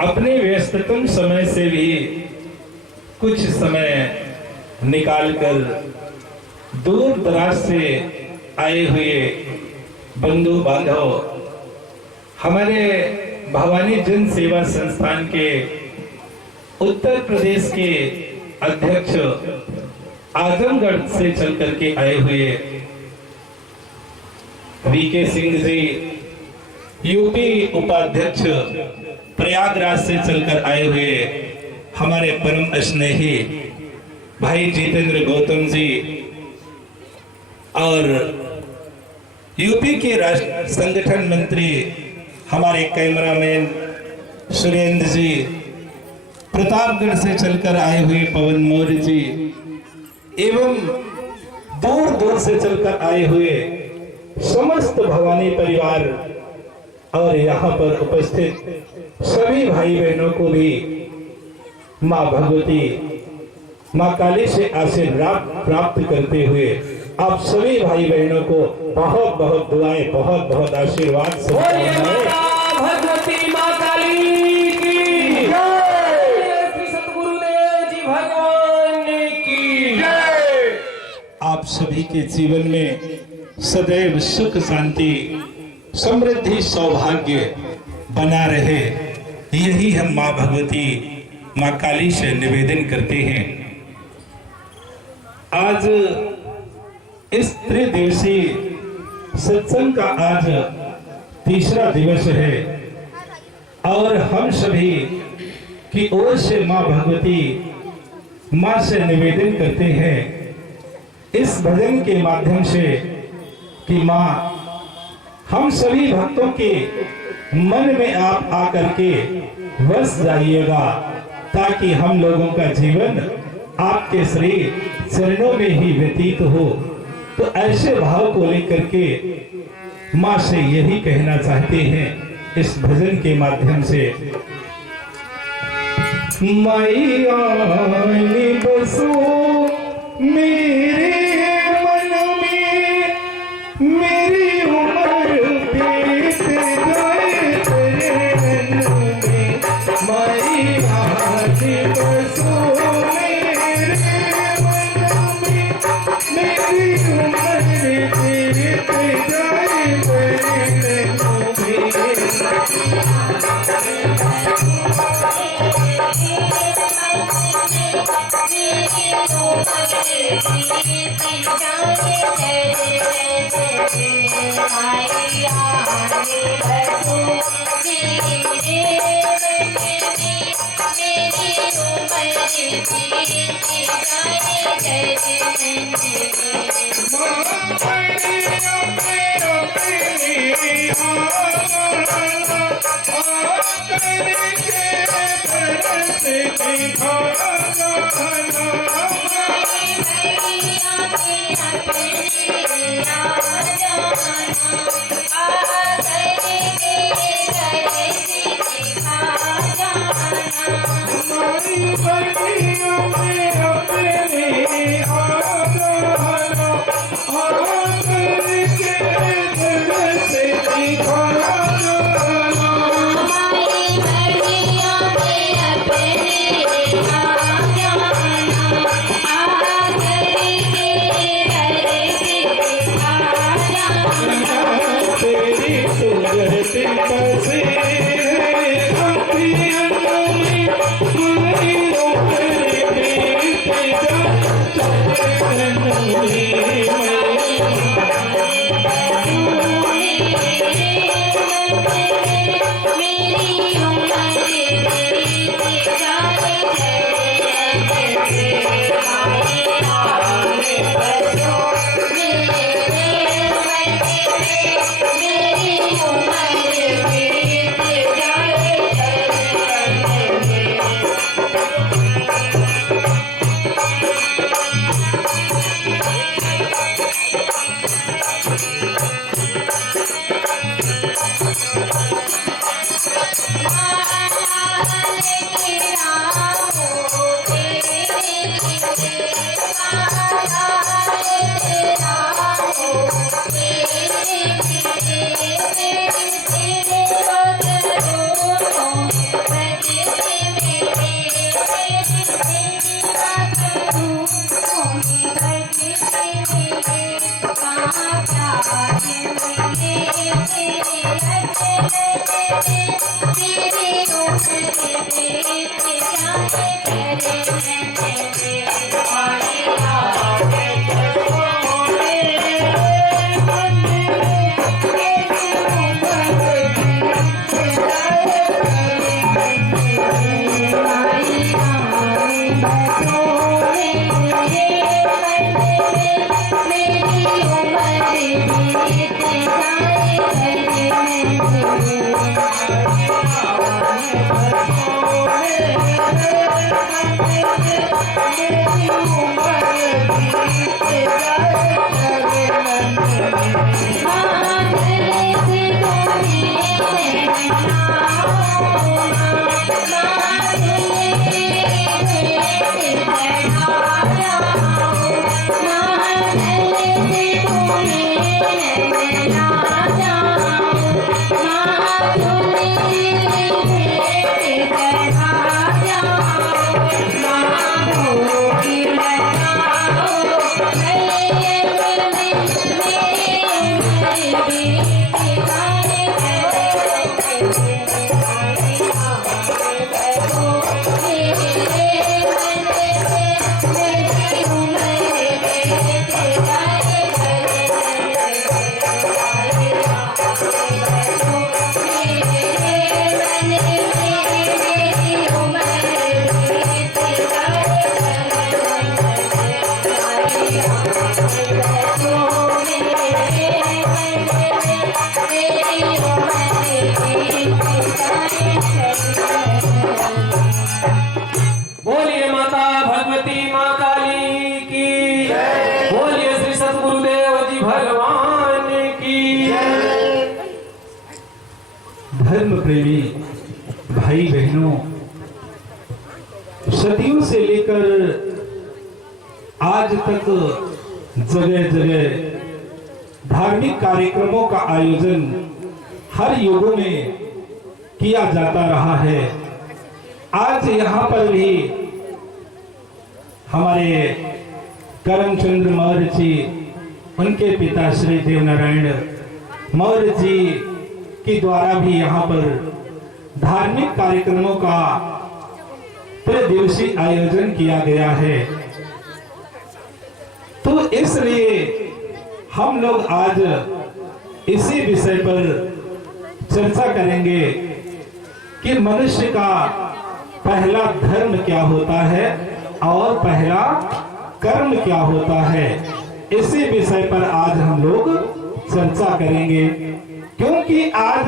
अपने व्यस्ततम समय से भी कुछ समय निकालकर दूर दराज से आए हुए बंधु बांधव, हमारे भवानी जन सेवा संस्थान के उत्तर प्रदेश के अध्यक्ष आजमगढ़ से चल करके आए हुए वीके सिंह जी, यूपी उपाध्यक्ष प्रयागराज से चलकर आए हुए हमारे परम स्नेही भाई जितेंद्र गौतम जी, और यूपी के राष्ट्र संगठन मंत्री हमारे कैमरामैन सुरेंद्र जी, प्रतापगढ़ से चलकर आए हुए पवन मौर्य जी, एवं दूर दूर से चलकर आए हुए समस्त भवानी परिवार और यहाँ पर उपस्थित सभी भाई बहनों को भी माँ भगवती, माँ काली से आशीर्वाद प्राप्त करते हुए आप सभी भाई बहनों को बहुत बहुत दुआएं, बहुत बहुत आशीर्वाद से भगवती माँ काली की जय, श्री सतगुरुदेव जी भगवान की जय। आप सभी के जीवन में सदैव सुख शांति समृद्धि सौभाग्य बना रहे, यही हम माँ भगवती माँ काली से निवेदन करते हैं। आज इस त्रिदिवसीय सत्संग का आज तीसरा दिवस है और हम सभी की ओर से माँ भगवती माँ से निवेदन करते हैं इस भजन के माध्यम से कि माँ, हम सभी भक्तों के मन में आप आकर के बस जाइएगा, ताकि हम लोगों का जीवन आपके श्री चरणों में ही व्यतीत हो। तो ऐसे भाव को लेकर के माँ से यही कहना चाहते हैं इस भजन के माध्यम से। मैया बसो मेरे मन में, मेरी उम्र बीत जाए तेरे मन में। मैया बसो मेरे मन में, मेरी उम्र बीत जाए तेरे मन Bye. बोलिए माता भगवती माँ काली की बोलिए श्री सतगुरुदेव जी भगवान की धर्म प्रेमी भाई बहनों, सदियों से लेकर आज तक जगह जगह धार्मिक कार्यक्रमों का आयोजन हर युगों में किया जाता रहा है। आज यहाँ पर भी हमारे करमचंद्र मौर्य जी, उनके पिता श्री देवनारायण मौर्य जी के द्वारा भी यहाँ पर धार्मिक कार्यक्रमों का त्रिदिवसीय आयोजन किया गया है। तो इसलिए हम लोग आज इसी विषय पर चर्चा करेंगे कि मनुष्य का पहला धर्म क्या होता है और पहला कर्म क्या होता है। इसी विषय पर आज हम लोग चर्चा करेंगे, क्योंकि आज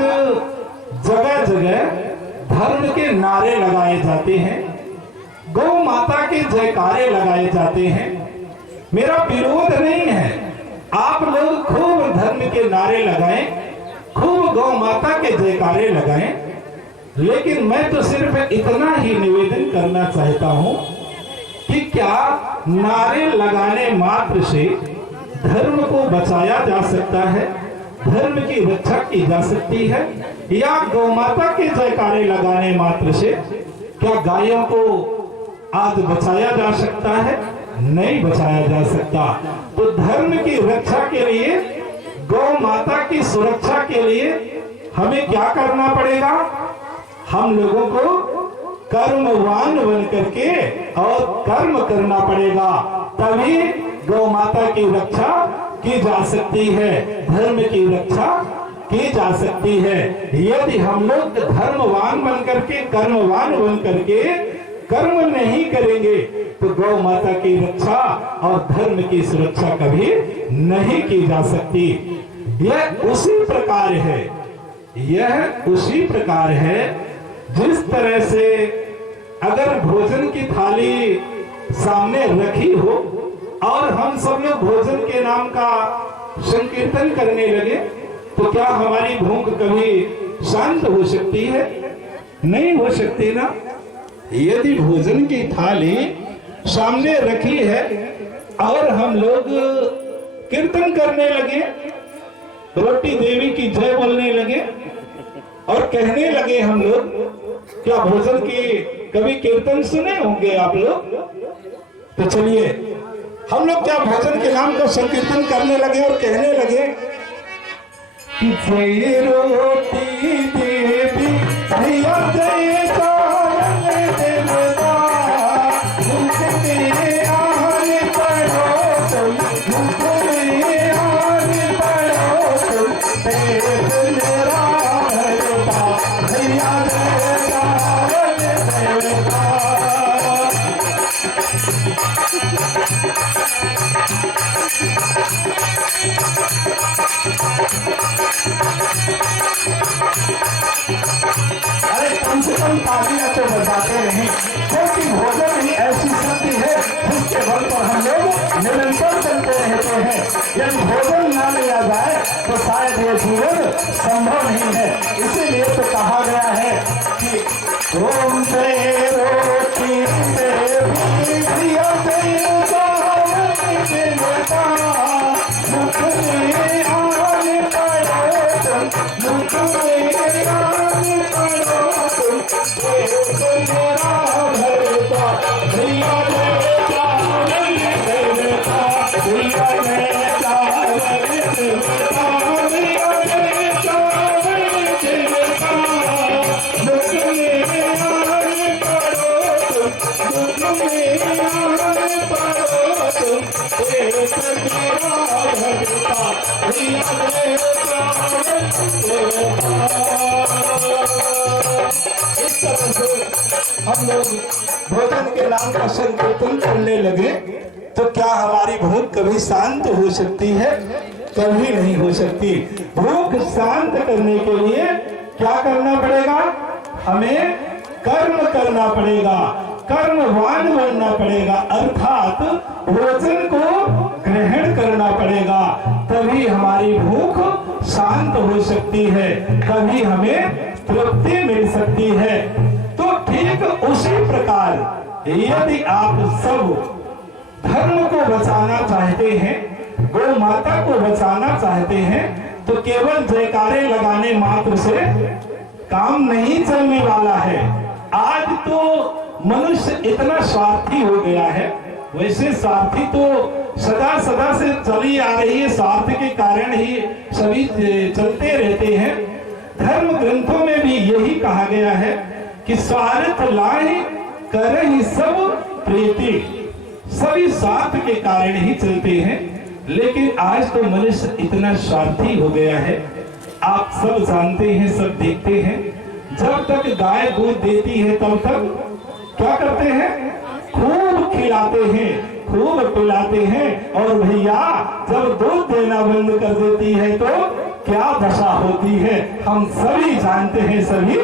जगह जगह धर्म के नारे लगाए जाते हैं, गौ माता के जयकारे लगाए जाते हैं। मेरा विरोध नहीं है, आप लोग खूब धर्म के नारे लगाएं, खूब गौ माता के जयकारे लगाएं, लेकिन मैं तो सिर्फ इतना ही निवेदन करना चाहता हूं कि क्या नारे लगाने मात्र से धर्म को बचाया जा सकता है, धर्म की रक्षा की जा सकती है, या गौ माता के जयकारे लगाने मात्र से क्या गायों को आज बचाया जा सकता है? नहीं बचाया जा सकता। तो धर्म की रक्षा के लिए, गौ माता की सुरक्षा के लिए हमें क्या करना पड़ेगा? हम लोगों को कर्मवान बन करके और कर्म करना पड़ेगा, तभी गौ माता की रक्षा की जा सकती है, धर्म की रक्षा की जा सकती है। यदि हम लोग धर्मवान बन करके, कर्मवान बन करके कर्म नहीं करेंगे तो गौ माता की रक्षा और धर्म की सुरक्षा कभी नहीं की जा सकती। यह उसी प्रकार है, यह उसी प्रकार है जिस तरह से अगर भोजन की थाली सामने रखी हो और हम सब लोग भोजन के नाम का संकीर्तन करने लगे, तो क्या हमारी भूख कभी शांत हो सकती है? नहीं हो सकती ना। यदि भोजन की थाली सामने रखी है और हम लोग कीर्तन करने लगे, रोटी देवी की जय बोलने लगे और कहने लगे हम लोग, क्या भोजन की कभी कीर्तन सुने होंगे आप लोग? तो चलिए हम लोग क्या भोजन के नाम का संकीर्तन करने लगे और कहने लगे कि जय रोटी देवी भैया जय से कम तालियां तो बजाते नहीं, क्योंकि भोजन ही ऐसी शक्ति है जिसके बल पर हम लोग निरंतर चलते रहते हैं। यदि भोजन ना लिया जाए तो शायद ये जीवन संभव नहीं है। इसीलिए तो कहा गया है कि रोम से रोटी से भी प्रिया से मुख में आने पड़ो तुम, मुख में आने पड़ो तुम, मेरा भरता भैया ने चावल देता, भैया ने चावल देता, भैया ने चावल देता, मुख में आने पड़ो तुम, मुख में आने पड़ो तुम, मेरा भरता भैया ने चावल देता। इस तरह से हम लोग भोजन के नाम का संकीर्तन करने लगे तो क्या हमारी भूख कभी शांत हो सकती है? कभी नहीं हो सकती। भूख शांत करने के लिए क्या करना पड़ेगा? हमें कर्म करना पड़ेगा, कर्मवान बनना पड़ेगा, अर्थात भोजन को ग्रहण करना पड़ेगा। तभी हमारी भूख शांत हो सकती है, तभी हमें तृप्ति मिल सकती है। तो ठीक उसी प्रकार यदि आप सब धर्म को बचाना चाहते हैं, गौ माता को बचाना चाहते हैं, तो केवल जयकारे लगाने मात्र से काम नहीं चलने वाला है। आज तो मनुष्य इतना स्वार्थी हो गया है। वैसे स्वार्थी तो सदा सदा से चली आ रही है, स्वार्थ के कारण ही सभी चलते रहते हैं। धर्म ग्रंथों में भी यही कहा गया है कि स्वार्थ लाए करहि सब प्रीति, सभी स्वार्थ के कारण ही चलते हैं। लेकिन आज तो मनुष्य इतना स्वार्थी हो गया है। आप सब जानते हैं, सब देखते हैं, जब तक गाय दूध देती है तब तक क्या करते हैं? खूब खिलाते हैं, खूब पिलाते हैं, और भैया जब दूध देना बंद कर देती है तो क्या दशा होती है हम सभी जानते हैं, सभी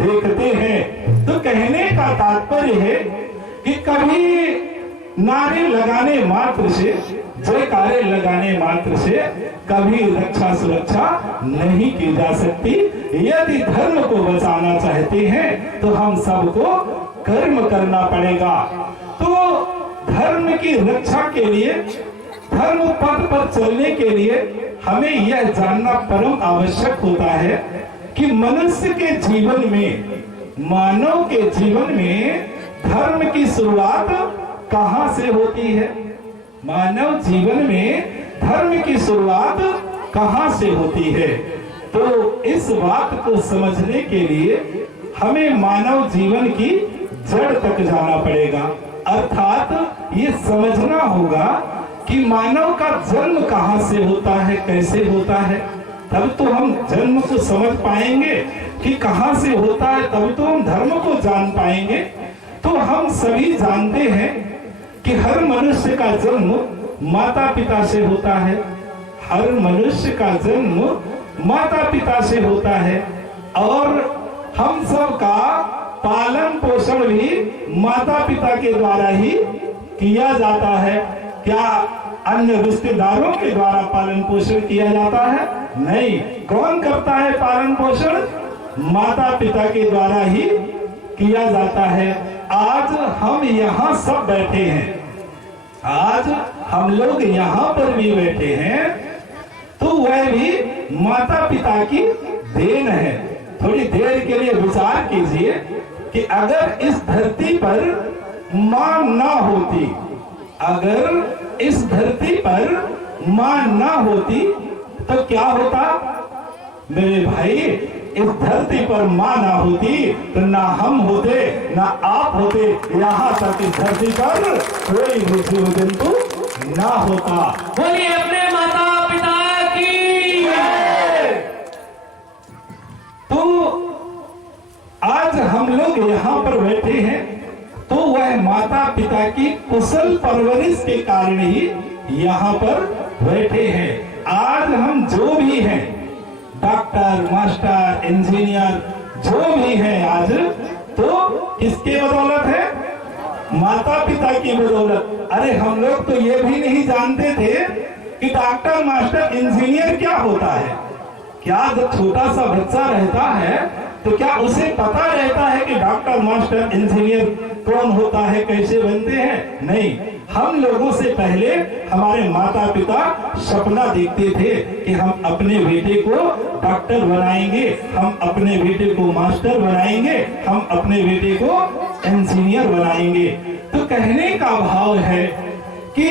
देखते हैं। तो कहने का तात्पर्य है कि कभी नारे लगाने मात्र से, जयकारे लगाने मात्र से कभी रक्षा सुरक्षा नहीं की जा सकती। यदि धर्म को बचाना चाहते हैं तो हम सबको कर्म करना पड़ेगा। तो धर्म की रक्षा के लिए, धर्म पथ पर चलने के लिए हमें यह जानना परम आवश्यक होता है कि मनुष्य के जीवन में, मानव के जीवन में धर्म की शुरुआत कहां से होती है? मानव जीवन में धर्म की शुरुआत कहां से होती है? तो इस बात को समझने के लिए हमें मानव जीवन की जड़ तक जाना पड़ेगा। अर्थात ये समझना होगा कि मानव का जन्म कहां से होता है, कैसे होता है। तब तो हम जन्म को समझ पाएंगे कि कहां से होता है, तब तो हम धर्म को जान पाएंगे। तो हम सभी जानते हैं कि हर मनुष्य का जन्म माता पिता से होता है। हर मनुष्य का जन्म माता पिता से होता है, और हम सब का पालन पोषण भी माता पिता के द्वारा ही किया जाता है। क्या अन्य रिश्तेदारों के द्वारा पालन पोषण किया जाता है? नहीं। कौन करता है पालन पोषण? माता पिता के द्वारा ही किया जाता है। आज हम यहाँ सब बैठे हैं, आज हम लोग यहाँ पर भी बैठे हैं, तो वह भी माता पिता की देन है। थोड़ी देर के लिए विचार कीजिए कि अगर इस धरती पर मां ना होती, अगर इस धरती पर मां ना होती तो क्या होता? मेरे भाई, इस धरती पर मां ना होती तो ना हम होते, ना आप होते, यहाँ तक इस धरती पर कोई भी जीव जंतु ना होता। बोलिए अपने माता पिता की। तो आज हम लोग यहाँ पर बैठे हैं तो वह माता पिता की कुशल परवरिश के कारण ही यहाँ पर बैठे हैं। आज हम जो भी हैं, डॉक्टर, मास्टर, इंजीनियर, जो भी है आज, तो किसके बदौलत है? माता पिता की बदौलत। अरे हम लोग तो ये भी नहीं जानते थे कि डॉक्टर, मास्टर, इंजीनियर क्या होता है। क्या जब छोटा सा बच्चा रहता है तो क्या उसे पता रहता है कि डॉक्टर, मास्टर, इंजीनियर कौन होता है, कैसे बनते हैं? नहीं, हम लोगों से पहले हमारे माता पिता सपना देखते थे कि हम अपने बेटे को डॉक्टर बनाएंगे, हम अपने बेटे को मास्टर बनाएंगे, हम अपने बेटे को इंजीनियर बनाएंगे। तो कहने का भाव है कि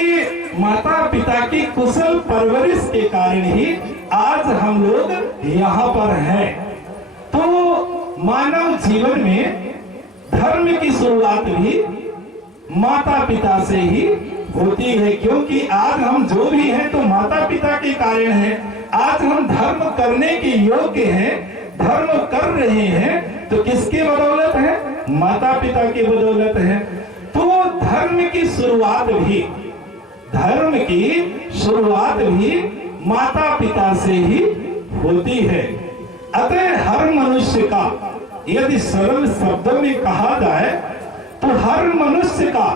माता पिता की कुशल परवरिश के कारण ही आज हम लोग यहाँ पर हैं। तो मानव जीवन में धर्म की शुरुआत भी माता पिता से ही होती है, क्योंकि आज हम जो भी हैं तो माता पिता के कारण हैं। आज हम धर्म करने के योग्य हैं, धर्म कर रहे हैं, तो किसके बदौलत है? माता पिता की बदौलत है। तो धर्म की शुरुआत भी माता पिता से ही होती है। अतः हर मनुष्य का, यदि सरल शब्दों में कहा जाए तो हर मनुष्य का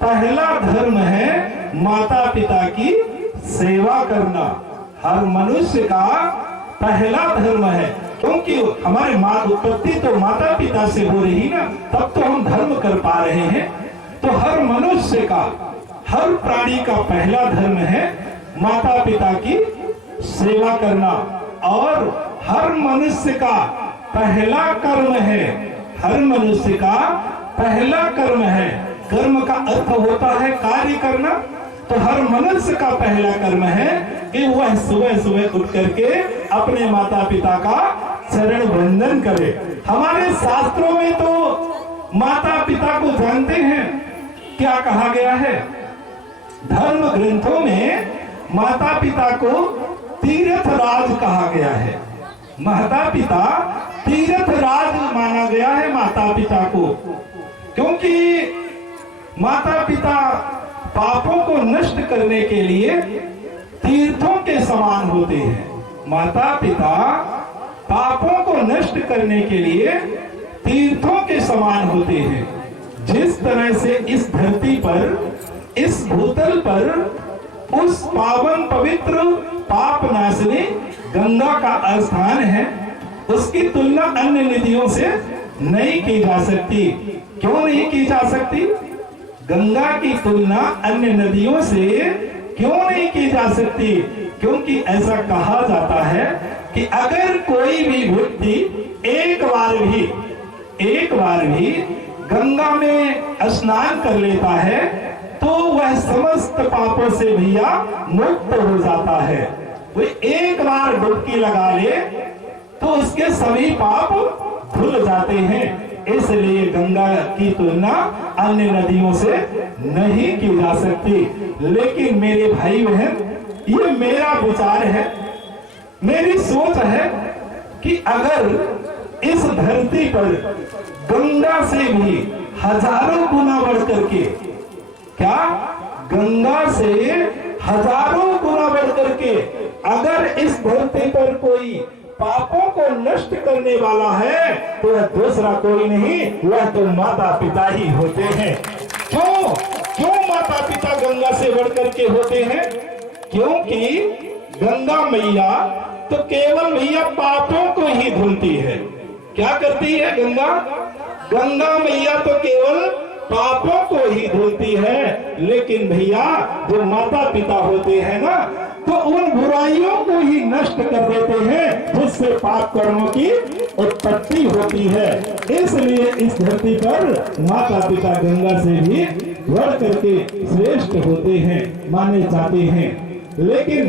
पहला धर्म है माता पिता की सेवा करना। हर मनुष्य का पहला धर्म है, क्योंकि हमारे माँ उत्पत्ति तो माता पिता से हो रही ना, तब तो हम धर्म कर पा रहे हैं। तो हर मनुष्य का, हर प्राणी का पहला धर्म है माता पिता की सेवा करना, और हर मनुष्य का पहला कर्म है, हर मनुष्य का पहला कर्म है। कर्म का अर्थ होता है कार्य करना। तो हर मनुष्य का पहला कर्म है कि वह सुबह सुबह उठ करके अपने माता पिता का चरण वंदन करे। हमारे शास्त्रों में तो माता पिता को जानते हैं क्या कहा गया है? धर्म ग्रंथों में माता पिता को तीर्थराज कहा गया है। माता पिता तीर्थराज माना गया है माता पिता को, क्योंकि माता पिता पापों को नष्ट करने के लिए तीर्थों के समान होते हैं। माता पिता पापों को नष्ट करने के लिए तीर्थों के समान होते हैं। जिस तरह से इस धरती पर, इस भूतल पर उस पावन पवित्र पाप नाशनी गंगा का स्थान है, उसकी तुलना अन्य नदियों से नहीं की जा सकती। क्यों नहीं की जा सकती? गंगा की तुलना अन्य नदियों से क्यों नहीं की जा सकती? क्योंकि ऐसा कहा जाता है कि अगर कोई भी व्यक्ति एक बार भी गंगा में स्नान कर लेता है तो वह समस्त पापों से भैया मुक्त हो जाता है। वो एक बार डुबकी लगा ले तो उसके सभी पाप धुल जाते हैं। इसलिए गंगा की तुलना अन्य नदियों से नहीं की जा सकती। लेकिन मेरे भाई बहन, ये मेरा विचार है, मेरी सोच है कि अगर इस धरती पर गंगा से भी हजारों गुना बढ़ करके, क्या गंगा से हजारों गुना बढ़ करके अगर इस धरती पर कोई पापों को नष्ट करने वाला है तो वह दूसरा कोई नहीं, वह तो माता पिता ही होते हैं। क्यों माता पिता गंगा से बढ़ करके होते हैं? क्योंकि गंगा मैया तो केवल भैया पापों को ही धुलती है। क्या करती है गंगा मैया तो केवल पापों को ही धुलती है। लेकिन भैया जो माता पिता होते हैं ना, तो उन बुराइयों को ही नष्ट कर देते हैं जिससे पाप कर्मों की उत्पत्ति होती है। इसलिए इस धरती पर माता पिता गंगा से भी बढ़ करके श्रेष्ठ होते हैं, माने जाते हैं। लेकिन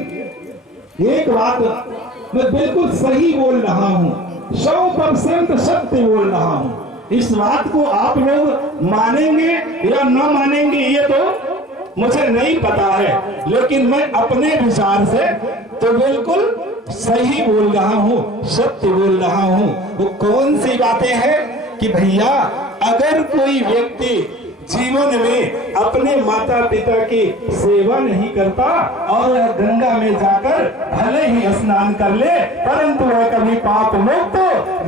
एक बात मैं बिल्कुल सही बोल रहा हूँ, 100% सत्य बोल रहा हूँ। इस बात को आप लोग मानेंगे या न मानेंगे ये तो मुझे नहीं पता है, लेकिन मैं अपने विचार से तो बिल्कुल सही बोल रहा हूँ, सत्य बोल रहा हूँ। वो कौन सी बातें हैं कि भैया अगर कोई व्यक्ति जीवन में अपने माता पिता की सेवा नहीं करता और वह गंगा में जाकर भले ही स्नान कर ले, परंतु वह कभी पाप मुक्त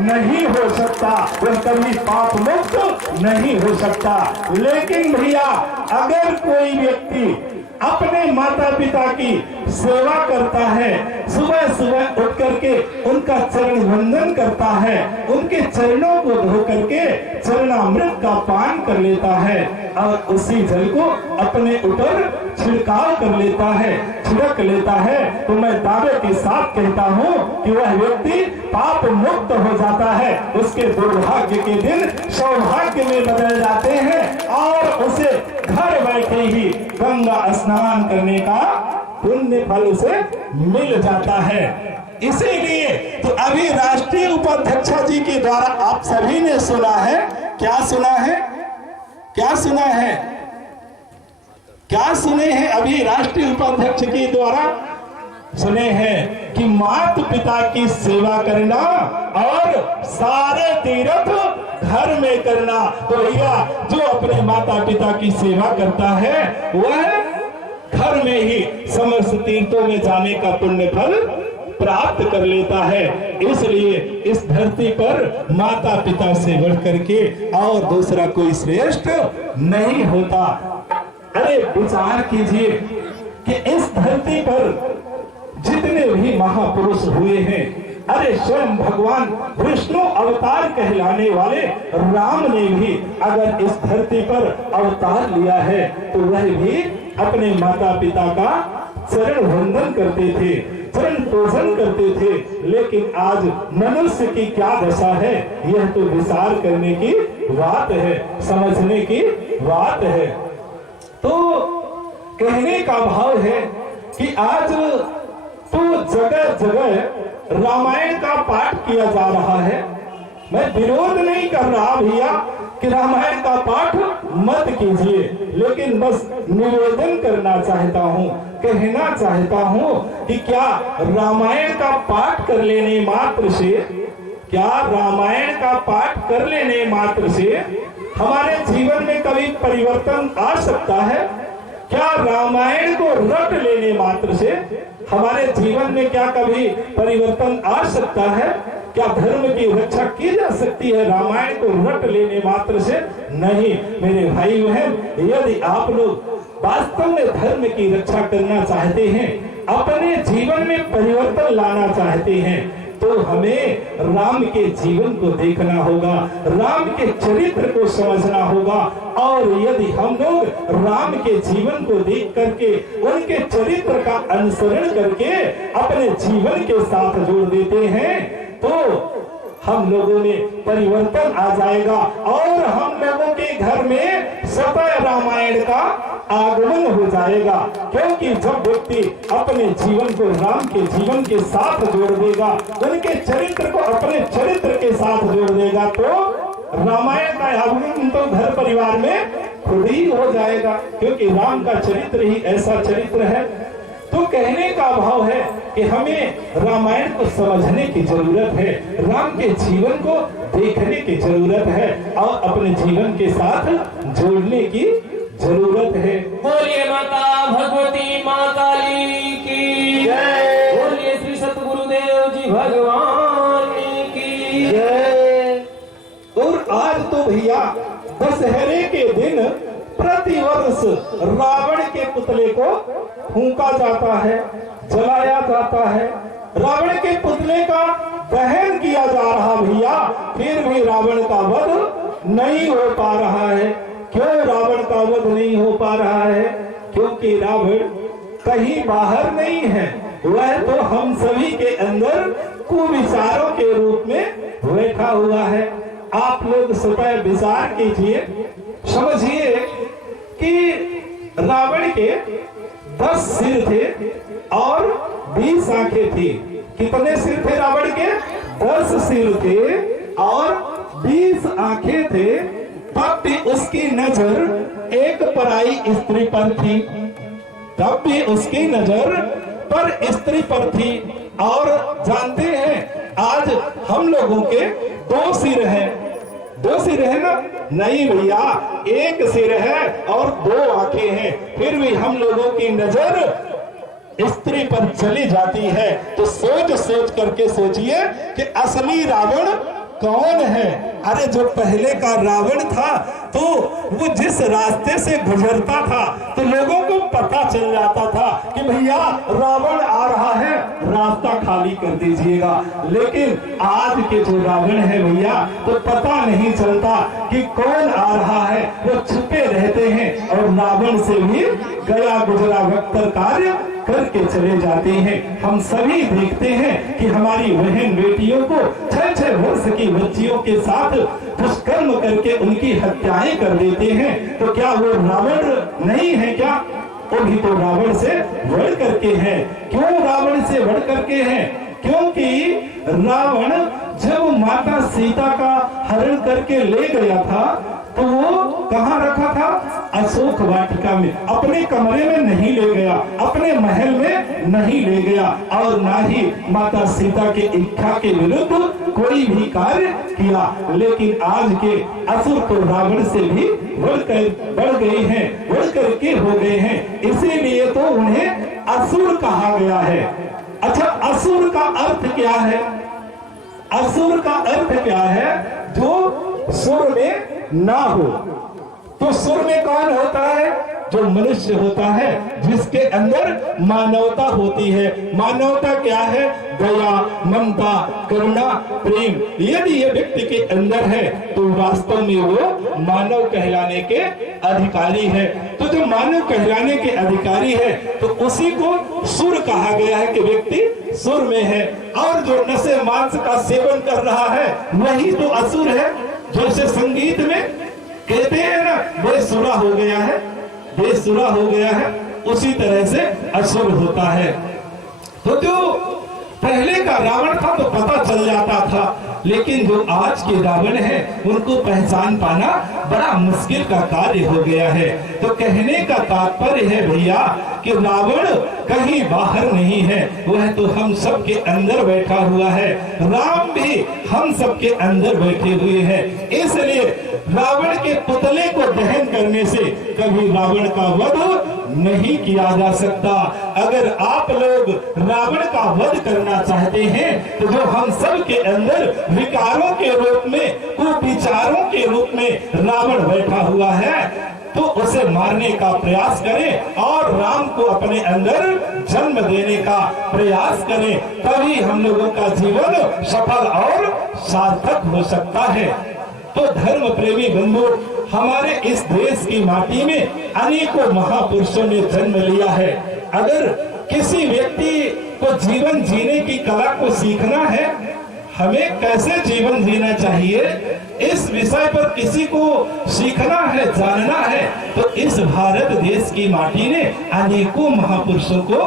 नहीं हो सकता, वह कभी पाप मुक्त नहीं हो सकता। लेकिन भैया, अगर कोई व्यक्ति अपने माता पिता की सेवा करता है, सुबह सुबह उठ करके उनका चरण वंदन करता है, उनके चरणों को धो करके चरणामृत का पान कर लेता है और उसी जल को अपने ऊपर छिड़काव कर लेता है, छिड़क लेता है, तो मैं दावे के साथ कहता हूँ कि वह व्यक्ति पाप मुक्त हो जाता है। उसके दुर्भाग्य के दिन सौभाग्य में बदल जाते हैं और उसे घर बैठे ही गंगा स्नान करने का पुण्य फल उसे मिल जाता है। इसीलिए तो अभी राष्ट्रीय उपाध्यक्ष जी के द्वारा आप सभी ने सुना है, क्या सुना है, क्या सुना है, क्या सुने हैं? अभी राष्ट्रीय उपाध्यक्ष के द्वारा सुने हैं कि माता पिता की सेवा करना और सारे तीर्थ घर में करना। तो भैया, जो अपने माता पिता की सेवा करता है वह घर में ही समस्त तीर्थों में जाने का पुण्य फल प्राप्त कर लेता है। इसलिए इस धरती पर माता पिता से बढ़ करके और दूसरा कोई श्रेष्ठ नहीं होता। अरे विचार कीजिए कि इस धरती पर जितने भी महापुरुष हुए हैं, अरे स्वयं भगवान विष्णु अवतार कहलाने वाले राम ने भी अगर इस धरती पर अवतार लिया है तो वह भी अपने माता पिता का चरण वंदन करते थे, चरण पूजन करते थे। लेकिन आज मनुष्य की क्या दशा है, यह तो विचार करने की बात है, समझने की बात है। तो कहने का भाव है कि आज तो जगह जगह रामायण का पाठ किया जा रहा है। मैं विरोध नहीं कर रहा भैया कि रामायण का पाठ मत कीजिए, लेकिन बस निवेदन करना चाहता हूँ, कहना चाहता हूँ कि क्या रामायण का पाठ कर लेने मात्र से, क्या रामायण का पाठ कर लेने मात्र से हमारे जीवन में कभी परिवर्तन आ सकता है? क्या रामायण को रट लेने मात्र से हमारे जीवन में क्या कभी परिवर्तन आ सकता है? क्या धर्म की रक्षा की जा सकती है रामायण को रट लेने मात्र से? नहीं मेरे भाई बहन, यदि आप लोग वास्तव में धर्म की रक्षा करना चाहते हैं, अपने जीवन में परिवर्तन लाना चाहते हैं, तो हमें राम के जीवन को देखना होगा, राम के चरित्र को समझना होगा। और यदि हम लोग राम के जीवन को देख करके उनके चरित्र का अनुसरण करके अपने जीवन के साथ जोड़ देते हैं तो हम लोगों में परिवर्तन आ जाएगा और हम लोगों के घर में स्वतः रामायण का आगमन हो जाएगा। क्योंकि जब व्यक्ति अपने जीवन को राम के जीवन के साथ जोड़ देगा, उनके चरित्र को अपने चरित्र के साथ जोड़ देगा, तो रामायण का आगमन तो घर परिवार में खुद ही हो जाएगा, क्योंकि राम का चरित्र ही ऐसा चरित्र है। तो कहने का भाव है कि हमें रामायण को समझने की जरूरत है, राम के जीवन को देखने की जरूरत है और अपने जीवन के साथ जोड़ने की जरूरत है। बोलिए माता भगवती माँ काली की जय, बोलिए श्री सतगुरुदेव जी भगवान की जय। और आज तो भैया दशहरे के दिन प्रतिवर्ष रावण के पुतले को फूंका जाता है, जलाया जाता है, रावण के पुतले का दहन किया जा रहा भैया, फिर भी रावण का वध नहीं हो पा रहा है। क्यों रावण का वध नहीं हो पा रहा है? क्योंकि रावण कहीं बाहर नहीं है, वह तो हम सभी के अंदर कुविचारों के रूप में बैठा हुआ है। आप लोग स्वतः विचार कीजिए, समझिए कि रावण के 10 सिर थे और 20 आंखें थी। कितने सिर थे रावण के? 10 सिर थे और 20 आंखें थे। तब भी उसकी नजर एक पराई स्त्री पर थी, तब भी उसकी नजर पर स्त्री पर थी। और जानते हैं आज हम लोगों के 2 सिर हैं, दो सिर है ना? नहीं भैया, एक सिर है और दो आंखें हैं। फिर भी हम लोगों की नजर स्त्री पर चली जाती है। तो सोच सोच करके सोचिए कि असली रावण कौन है। अरे जो पहले का रावण था तो वो जिस रास्ते से गुजरता था तो लोगों को पता चल जाता था कि भैया रावण आ रहा है, रास्ता खाली कर दीजिएगा। लेकिन आज के जो रावण है भैया, तो पता नहीं चलता कि कौन आ रहा है, वो छुपे रहते हैं और रावण से भी गया गुजरा वक्त पर कार्य करके चले जाते हैं। हम सभी देखते हैं कि हमारी बहन बेटियों को 6-6 वर्ष की बच्चियों के साथ दुष्कर्म करके उनकी हत्याएं कर देते हैं। तो क्या वो रावण नहीं है क्या? वो भी तो रावण से बढ़ करके हैं। क्यों रावण से बढ़ करके हैं? क्योंकि रावण जब माता सीता का हरण करके ले गया था तो वो कहाँ रखा था? अशोक वाटिका में। अपने कमरे में नहीं ले गया, अपने महल में नहीं ले गया और ना ही माता सीता के इच्छा के विरुद्ध कोई भी कार्य किया। लेकिन आज के असुर तो रावण से भी बढ़ गए हैं, बढ़ करके हो गए हैं। इसीलिए तो उन्हें असुर कहा गया है। अच्छा, असुर का अर्थ क्या है? असुर का अर्थ क्या है? जो सुर में ना हो। तो सुर में कौन होता है? जो मनुष्य होता है, जिसके अंदर मानवता होती है। मानवता क्या है? दया, ममता, करुणा, प्रेम। यदि ये व्यक्ति के अंदर है तो वास्तव में वो मानव कहलाने के अधिकारी है। तो जो मानव कहलाने के अधिकारी है तो उसी को सुर कहा गया है कि व्यक्ति सुर में है। और जो नशे मांस का सेवन कर रहा है वही तो असुर है। जैसे संगीत में कहते हैं ना, बेसुरा हो गया है, बेसुरा हो गया है, उसी तरह से असुर होता है। तो जो पहले का रावण था तो पता चल जाता था, लेकिन जो आज के रावण है उनको पहचान पाना बड़ा मुश्किल का कार्य हो गया है। तो कहने का तात्पर्य है भैया कि रावण कहीं बाहर नहीं है, वह तो हम सब के अंदर बैठा हुआ है। राम भी हम सब के अंदर बैठे हुए हैं। इसलिए रावण के पुतले को दहन करने से कभी रावण का वध नहीं किया जा सकता। अगर आप लोग रावण का वध करना चाहते हैं तो जो हम सब के अंदर विकारों के रूप में, कुविचारों के रूप में रावण बैठा हुआ है, तो उसे मारने का प्रयास करें और राम को अपने अंदर जन्म देने का प्रयास करें। तभी हम लोगों का जीवन सफल और सार्थक हो सकता है। तो धर्म प्रेमी बंधु, हमारे इस देश की माटी में अनेकों महापुरुषों ने जन्म लिया है। अगर किसी व्यक्ति को जीवन जीने की कला को सीखना है, हमें कैसे जीवन जीना चाहिए, इस विषय पर किसी को सीखना है, जानना है, तो इस भारत देश की माटी ने अनेकों महापुरुषों को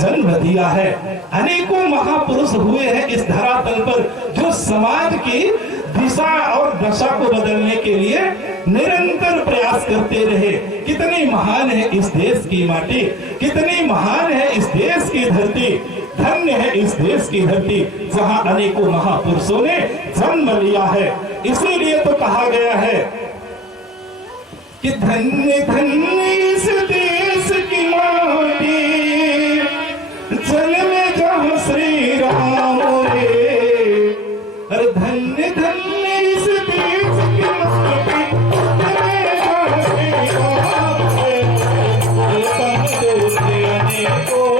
जन्म दिया है। अनेकों महापुरुष हुए हैं इस धरातल पर, जो समाज की दिशा और दशा को बदलने के लिए निरंतर प्रयास करते रहे। कितनी महान है इस देश की माटी, कितनी महान है इस देश की धरती। धन्य है इस देश की धरती जहां अनेकों महापुरुषों ने जन्म लिया है। इसीलिए तो कहा गया है कि धन्य धन्य इस देश की माटी, जन्मे जहाँ श्री राम रे। अरे धन्य धन्य इस देश की माटी, जन्मे जहाँ श्री राम रे। अनेकों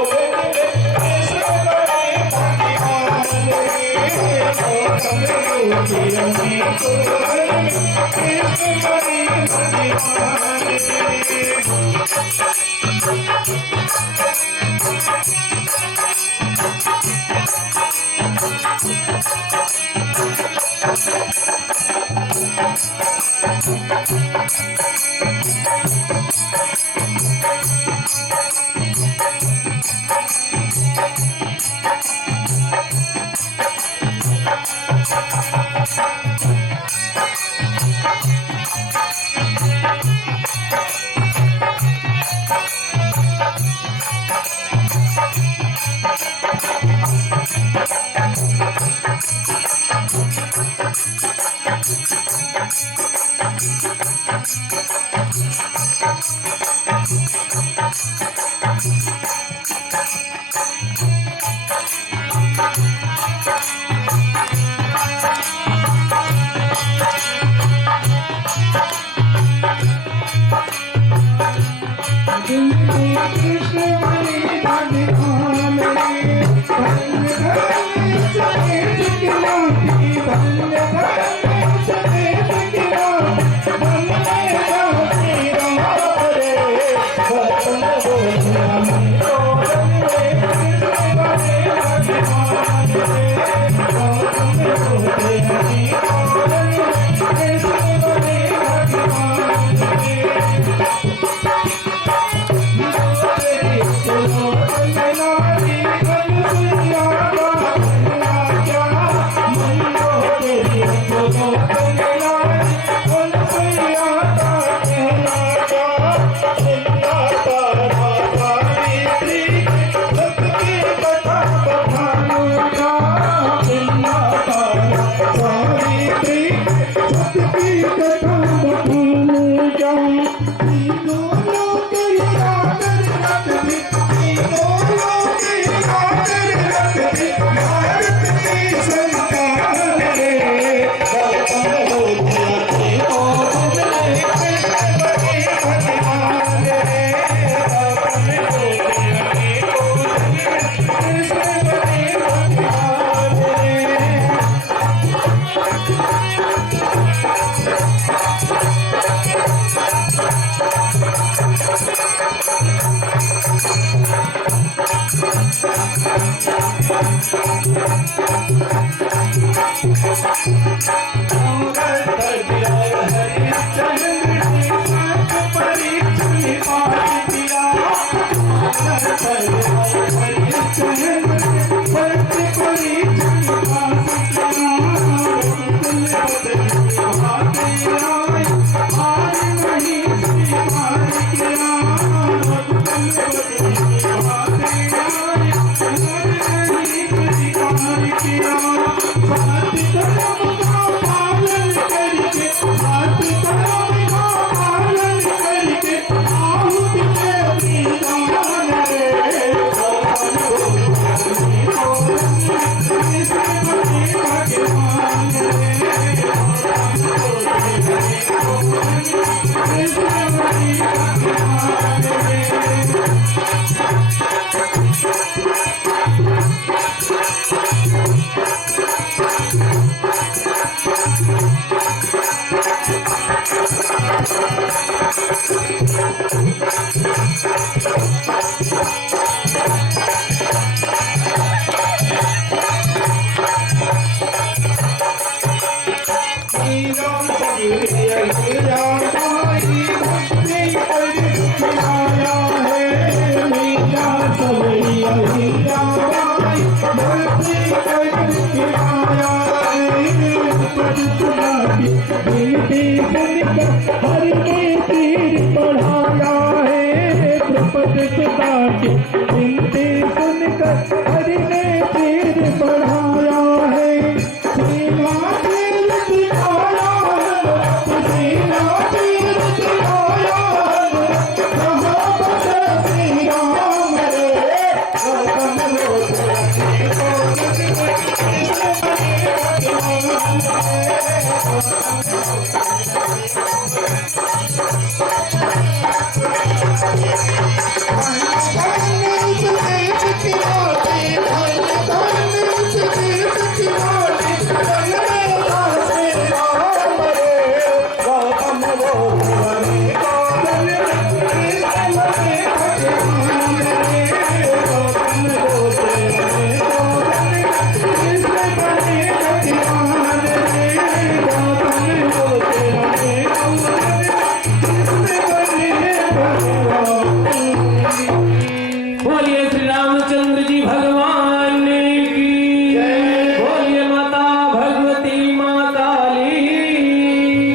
बोलिए श्री रामचंद्र जी भगवान की जय। बोलिए माता भगवती माँ काली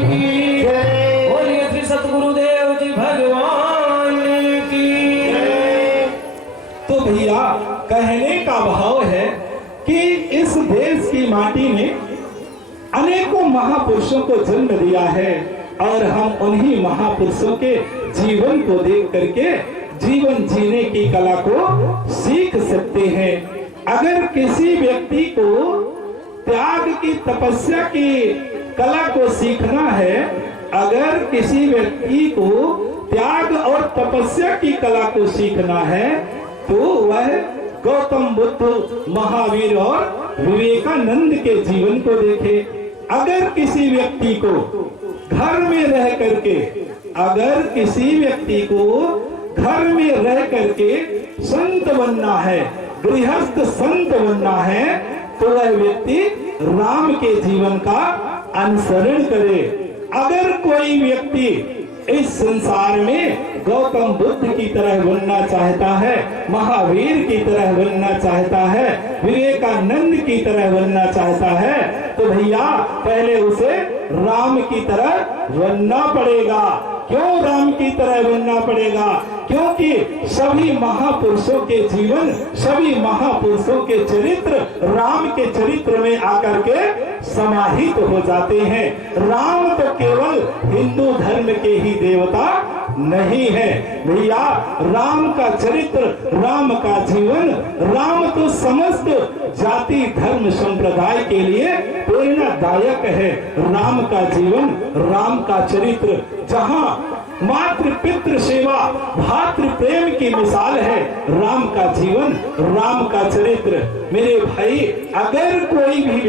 की जय। बोलिए श्री सतगुरुदेव जी भगवान की जय। तो भैया कहने का भाव है कि इस देश की माटी ने अनेकों महापुरुषों को जन्म दिया है, और हम उन्हीं महापुरुषों के जीवन को देख करके जीवन जीने की कला को सीख सकते हैं। अगर किसी व्यक्ति को त्याग की तपस्या की कला को सीखना है, अगर किसी व्यक्ति को त्याग और तपस्या की कला को सीखना है, तो वह गौतम बुद्ध, महावीर और विवेकानंद के जीवन को देखे। अगर किसी व्यक्ति को घर में रह करके, अगर किसी व्यक्ति को घर में रह करके संत बनना है, गृहस्थ संत बनना है, तो वह व्यक्ति राम के जीवन का अनुसरण करे। अगर कोई व्यक्ति इस संसार में गौतम बुद्ध की तरह बनना चाहता है, महावीर की तरह बनना चाहता है, विवेकानंद की तरह बनना चाहता है, तो भैया पहले उसे राम की तरह बनना पड़ेगा। क्यों राम की तरह बनना पड़ेगा? क्योंकि सभी महापुरुषों के जीवन, सभी महापुरुषों के चरित्र राम के चरित्र में आकर के समाहित हो जाते हैं। राम तो केवल हिंदू धर्म के ही देवता नहीं है भैया, राम का चरित्र, राम का जीवन, राम तो समस्त जाति धर्म संप्रदाय के लिए प्रेरणादायक है। राम का जीवन, राम का चरित्र, जहाँ मातृ पितृ सेवा, भातृ प्रेम की मिसाल है, राम का जीवन, राम का चरित्र। मेरे भाई, अगर कोई भी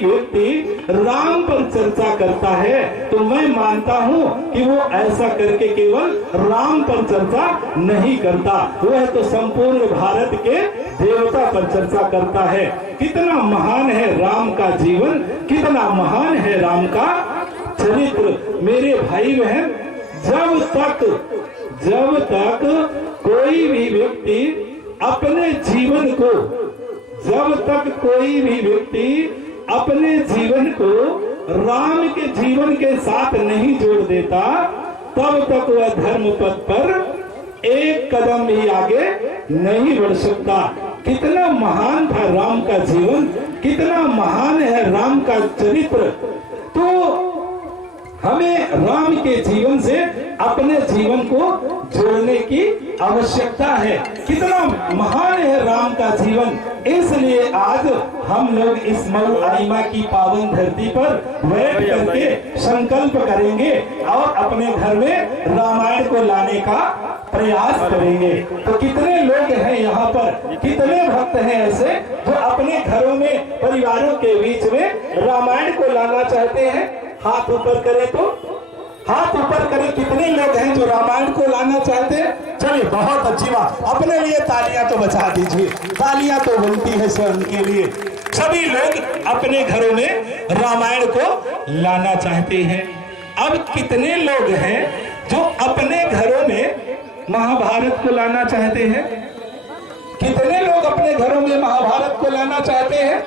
व्यक्ति राम पर चर्चा करता है, तो मैं मानता हूँ कि वो ऐसा करके केवल राम पर चर्चा नहीं करता, वह तो संपूर्ण भारत के देवता पर चर्चा करता है। कितना महान है राम का जीवन, कितना महान है राम का चरित्र। मेरे भाई बहन, जब तक कोई भी व्यक्ति अपने जीवन को, जब तक कोई भी व्यक्ति अपने जीवन को राम के जीवन के साथ नहीं जोड़ देता, तब तक वह धर्म पथ पर एक कदम भी आगे नहीं बढ़ सकता। कितना महान था राम का जीवन, कितना महान है राम का चरित्र। तो हमें राम के जीवन से अपने जीवन को जोड़ने की आवश्यकता है। कितना महान है राम का जीवन, इसलिए आज हम लोग इस मऊ आइमा की पावन धरती पर बैठ करके संकल्प करेंगे और अपने घर में रामायण को लाने का प्रयास करेंगे। तो कितने लोग हैं यहाँ पर, कितने भक्त हैं ऐसे जो अपने घरों में, परिवारों के बीच में रामायण को लाना चाहते हैं? हाथ ऊपर करें तो, हाथ ऊपर करें। कितने लोग हैं जो रामायण को लाना चाहते हैं? चलिए, बहुत अच्छी बात। अपने लिए तालियां तो बजा दीजिए, तालियां तो बनती है स्वयं के लिए। सभी लोग अपने घरों में रामायण को लाना चाहते हैं। अब कितने लोग हैं जो अपने घरों में महाभारत को लाना चाहते हैं? कितने लोग अपने घरों में महाभारत को लाना चाहते हैं?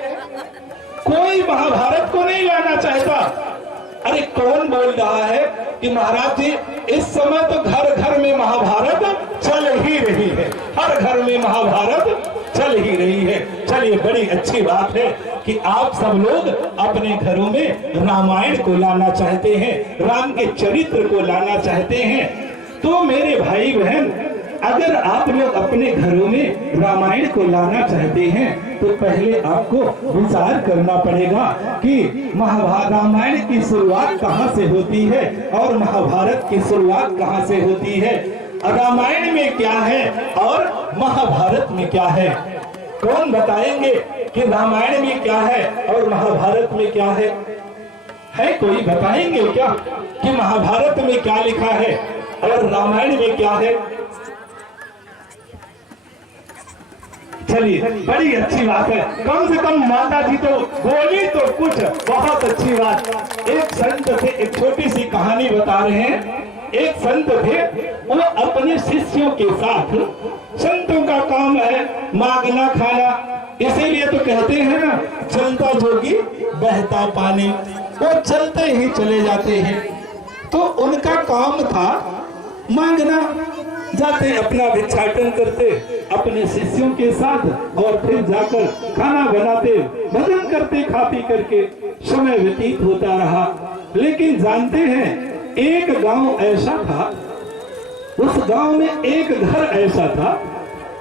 कोई महाभारत को नहीं लाना चाहता। अरे कौन बोल रहा है कि महाराज जी इस समय तो घर घर में महाभारत चल ही रही है, हर घर में महाभारत चल ही रही है। चलिए, बड़ी अच्छी बात है कि आप सब लोग अपने घरों में रामायण को लाना चाहते हैं, राम के चरित्र को लाना चाहते हैं। तो मेरे भाई बहन, अगर आप लोग अपने घरों में रामायण को लाना चाहते हैं, तो पहले आपको विचार करना पड़ेगा कि रामायण की शुरुआत कहाँ से होती है और महाभारत की शुरुआत कहाँ से होती है। रामायण में क्या है और महाभारत में क्या है? कौन बताएंगे कि रामायण में क्या है और महाभारत में क्या है? है कोई बताएंगे क्या कि महाभारत में क्या लिखा है और रामायण में क्या है? चलिए, बड़ी अच्छी बात है। कम से कम माता जी तो बोली तो कुछ, बहुत अच्छी बात। एक संत थे, एक छोटी सी कहानी बता रहे हैं। एक संत थे, वो अपने शिष्यों के साथ, संतों का काम है मांगना खाना, इसीलिए तो कहते हैं ना, चलता जोगी बहता पानी। वो चलते ही चले जाते हैं। तो उनका काम था मांगना। जाते अपना भिक्षाटन करते अपने शिष्यों के साथ और फिर जाकर खाना बनाते, भजन करते, खा पी करके समय व्यतीत होता रहा। लेकिन जानते हैं एक गांव ऐसा था, उस गांव में एक घर ऐसा था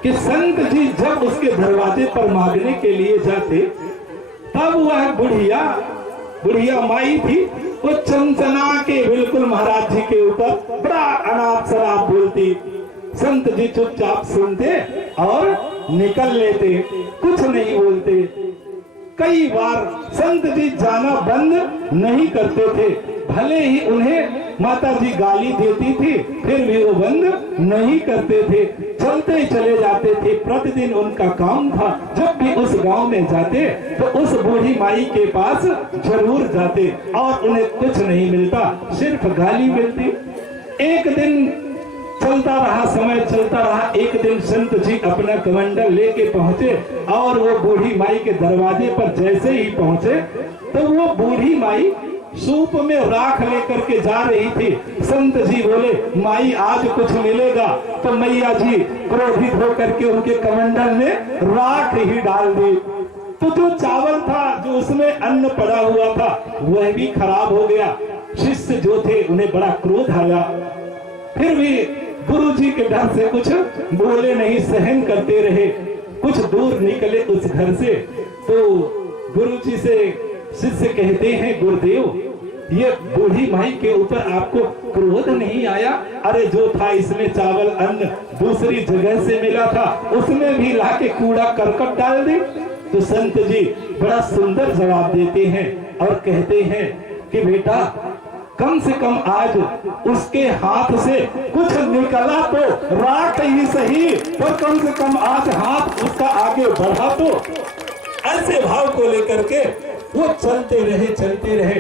कि संत जी जब उसके दरवाजे पर मांगने के लिए जाते तब वह बुढ़िया माई थी, वो चंचना के बिल्कुल महाराज जी के ऊपर बड़ा अनाप शराब बोलती। संत जी चुपचाप सुनते और निकल लेते, कुछ नहीं बोलते। कई बार संत जी जाना बंद नहीं करते थे, भले ही उन्हें माता जी गाली देती थी फिर भी वो बंद नहीं करते थे, चलते ही चले जाते थे। प्रतिदिन उनका काम था, जब भी उस गांव में जाते तो उस बूढ़ी माई के पास जरूर जाते और उन्हें कुछ नहीं मिलता, सिर्फ गाली मिलती। एक दिन चलता रहा, समय चलता रहा। एक दिन संत जी अपना कमंडल लेके पहुंचे और वो बूढ़ी माई के दरवाजे पर जैसे ही पहुंचे तो वो बूढ़ी माई सूप में राख लेकर के जा रही थी। संत जी बोले, माई आज कुछ मिलेगा? तो मैया जी क्रोधित होकर के उनके कमंडल में राख ही डाल दी। तो जो चावल था, जो उसमें अन्न पड़ा हुआ था, वह भी खराब हो गया। शिष्य जो थे उन्हें बड़ा क्रोध आया, फिर भी गुरु जी के डर से कुछ बोले नहीं, सहन करते रहे। कुछ दूर निकले उस घर से तो गुरु जी से शिष्य कहते हैं, गुरुदेव ये बूढ़ी माई के ऊपर आपको क्रोध नहीं आया? अरे जो था इसमें चावल अन्न दूसरी जगह से मिला था, उसमें भी लाके कूड़ा करकट डाल दी। तो संत जी बड़ा सुंदर जवाब देते हैं और कहते हैं कि बेटा कम से कम आज उसके हाथ से कुछ निकला तो राख ही सही, पर कम से कम आज हाथ उसका आगे बढ़ा तो। ऐसे भाव को लेकर के वो चलते रहे।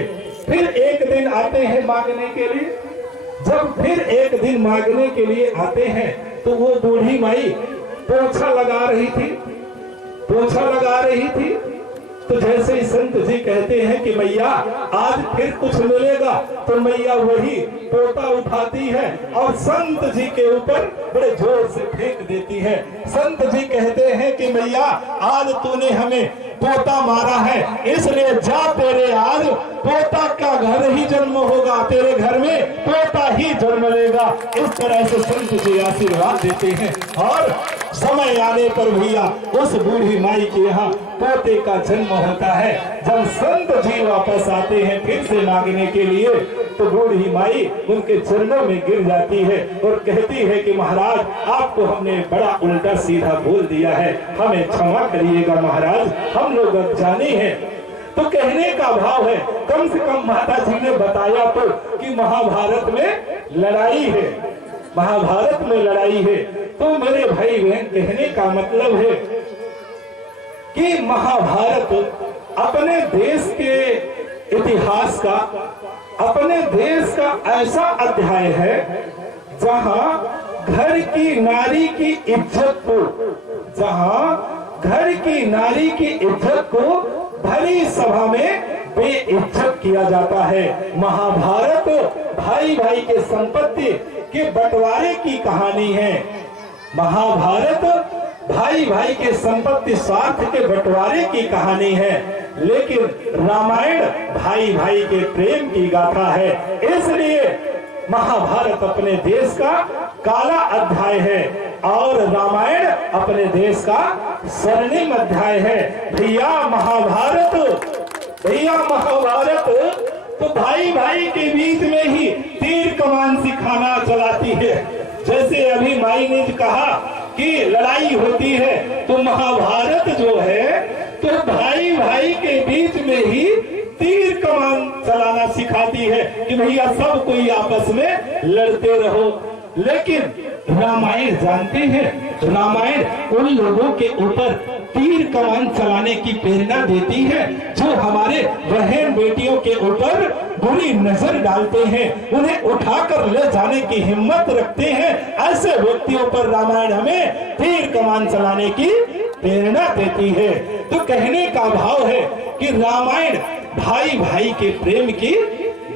फिर एक दिन आते हैं मांगने के लिए। जब फिर एक दिन मांगने के लिए आते हैं तो वो बूढ़ी माई पोछा लगा रही थी। तो जैसे ही संत जी कहते हैं कि मैया आज फिर कुछ मिलेगा, तो मैया वही पोता उठाती है और संत जी के ऊपर बड़े जोर से फेंक देती है। संत जी कहते हैं कि मैया आज तूने हमें पोता मारा है, इसलिए जा, तेरे आज पोता का घर ही जन्म होगा, तेरे घर में पोता ही जन्म लेगा। इस तरह से संत जी आशीर्वाद देते हैं और समय आने पर भैया उस बूढ़ी माई के यहाँ पोते का जन्म होता है। जब संत जी वापस आते हैं फिर से मांगने के लिए तो बूढ़ी माई उनके चरणों में गिर जाती है और कहती है कि महाराज आपको हमने बड़ा उल्टा सीधा बोल दिया है, हमें क्षमा करिएगा महाराज, हम लोग अनजाने हैं। तो कहने का भाव है, कम से कम माता जी ने बताया तो कि महाभारत में लड़ाई है। तो मेरे भाई बहन कहने का मतलब है कि महाभारत अपने देश के इतिहास का, अपने देश का ऐसा अध्याय है जहां घर की नारी की इज्जत को भली सभा में बेइज्जत किया जाता है। महाभारत भाई भाई के संपत्ति के बंटवारे की कहानी है। महाभारत भाई भाई के संपत्ति स्वार्थ के बंटवारे की कहानी है, लेकिन रामायण भाई भाई के प्रेम की गाथा है। इसलिए महाभारत अपने देश का काला अध्याय है और रामायण अपने देश का स्वर्णिम अध्याय है। भैया महाभारत तो भाई भाई के बीच में ही तीर कमान सिखाना चलाती है। जैसे अभी माई ने कहा कि लड़ाई होती है, तो महाभारत जो है तो भाई भाई के बीच में ही तीर कमान चलाना सिखाती है कि भैया सब कोई आपस में लड़ते रहो। लेकिन रामायण जानते हैं, रामायण उन लोगों के ऊपर तीर कमान चलाने की प्रेरणा देती है जो हमारे बहन बेटियों के ऊपर बुरी नजर डालते हैं, उन्हें उठाकर ले जाने की हिम्मत रखते हैं। ऐसे व्यक्तियों पर रामायण हमें तीर कमान चलाने की प्रेरणा देती है। तो कहने का भाव है कि रामायण भाई भाई के प्रेम की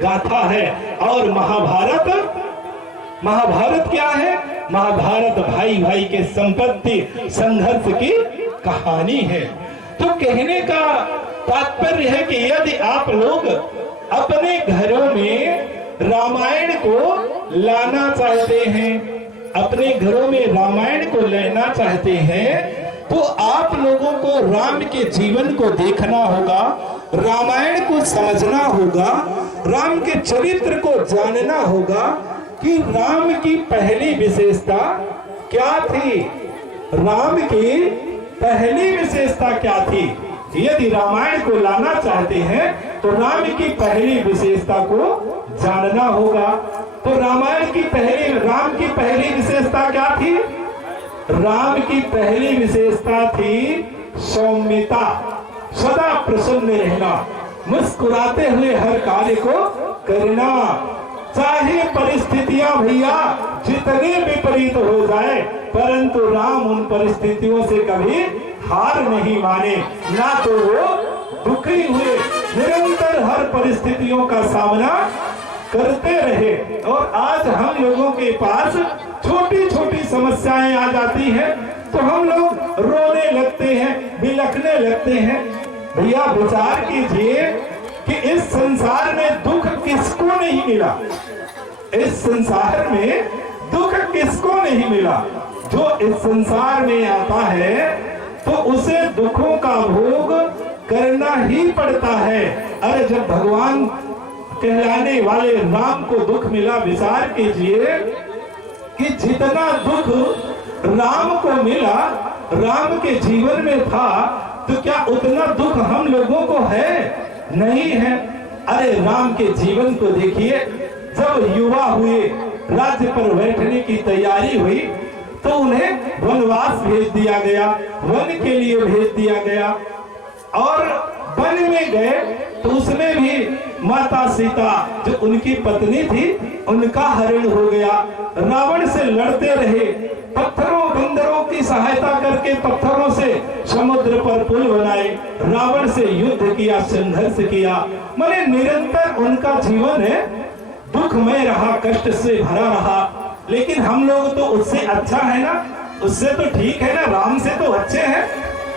गाथा है और महाभारत क्या है? महाभारत भाई भाई के संपत्ति संघर्ष की कहानी है। तो कहने का तात्पर्य है कि यदि आप लोग अपने घरों में रामायण को लाना चाहते हैं, अपने घरों में रामायण को लेना चाहते हैं, तो आप लोगों को राम के जीवन को देखना होगा, रामायण को समझना होगा, राम के चरित्र को जानना होगा कि राम की पहली विशेषता क्या थी, राम की पहली विशेषता क्या थी। यदि रामायण को लाना चाहते हैं तो राम की पहली विशेषता को जानना होगा। तो राम की पहली विशेषता क्या थी? राम की पहली विशेषता थी सौम्यता, सदा प्रसन्न रहना, मुस्कुराते हुए हर कार्य को करना, चाहे परिस्थितियां भैया जितने विपरीत हो जाए, परंतु राम उन परिस्थितियों से कभी हार नहीं माने, ना तो वो दुखी हुए, निरंतर हर परिस्थितियों का सामना करते रहे। और आज हम लोगों के पास छोटी छोटी समस्याएं आ जाती हैं तो हम लोग रोने लगते हैं, बिलखने लगते हैं। भैया विचार कीजिए कि इस संसार में दुख किसको नहीं मिला, इस संसार में दुख किसको नहीं मिला। जो इस संसार में आता है तो उसे दुखों का भोग करना ही पड़ता है। अरे जब भगवान कहलाने वाले राम को दुख मिला, विचार कीजिए कि जितना दुख राम को मिला, राम के जीवन में था, तो क्या उतना दुख हम लोगों को है? नहीं है। अरे राम के जीवन को देखिए, जब युवा हुए, राज्य पर बैठने की तैयारी हुई, तो उन्हें वनवास भेज दिया गया, वन के लिए भेज दिया गया। और वन में गए तो उसमें भी माता सीता जो उनकी पत्नी थी, उनका हरण हो गया। रावण से लड़ते रहे, पत्थरों बंदरों की सहायता करके पत्थरों से समुद्र पर पुल बनाए, रावण से युद्ध किया, संघर्ष किया। माने निरंतर उनका जीवन है दुखमय रहा, कष्ट से भरा रहा। लेकिन हम लोग तो उससे अच्छा है ना, उससे तो ठीक है ना, राम से तो अच्छे हैं।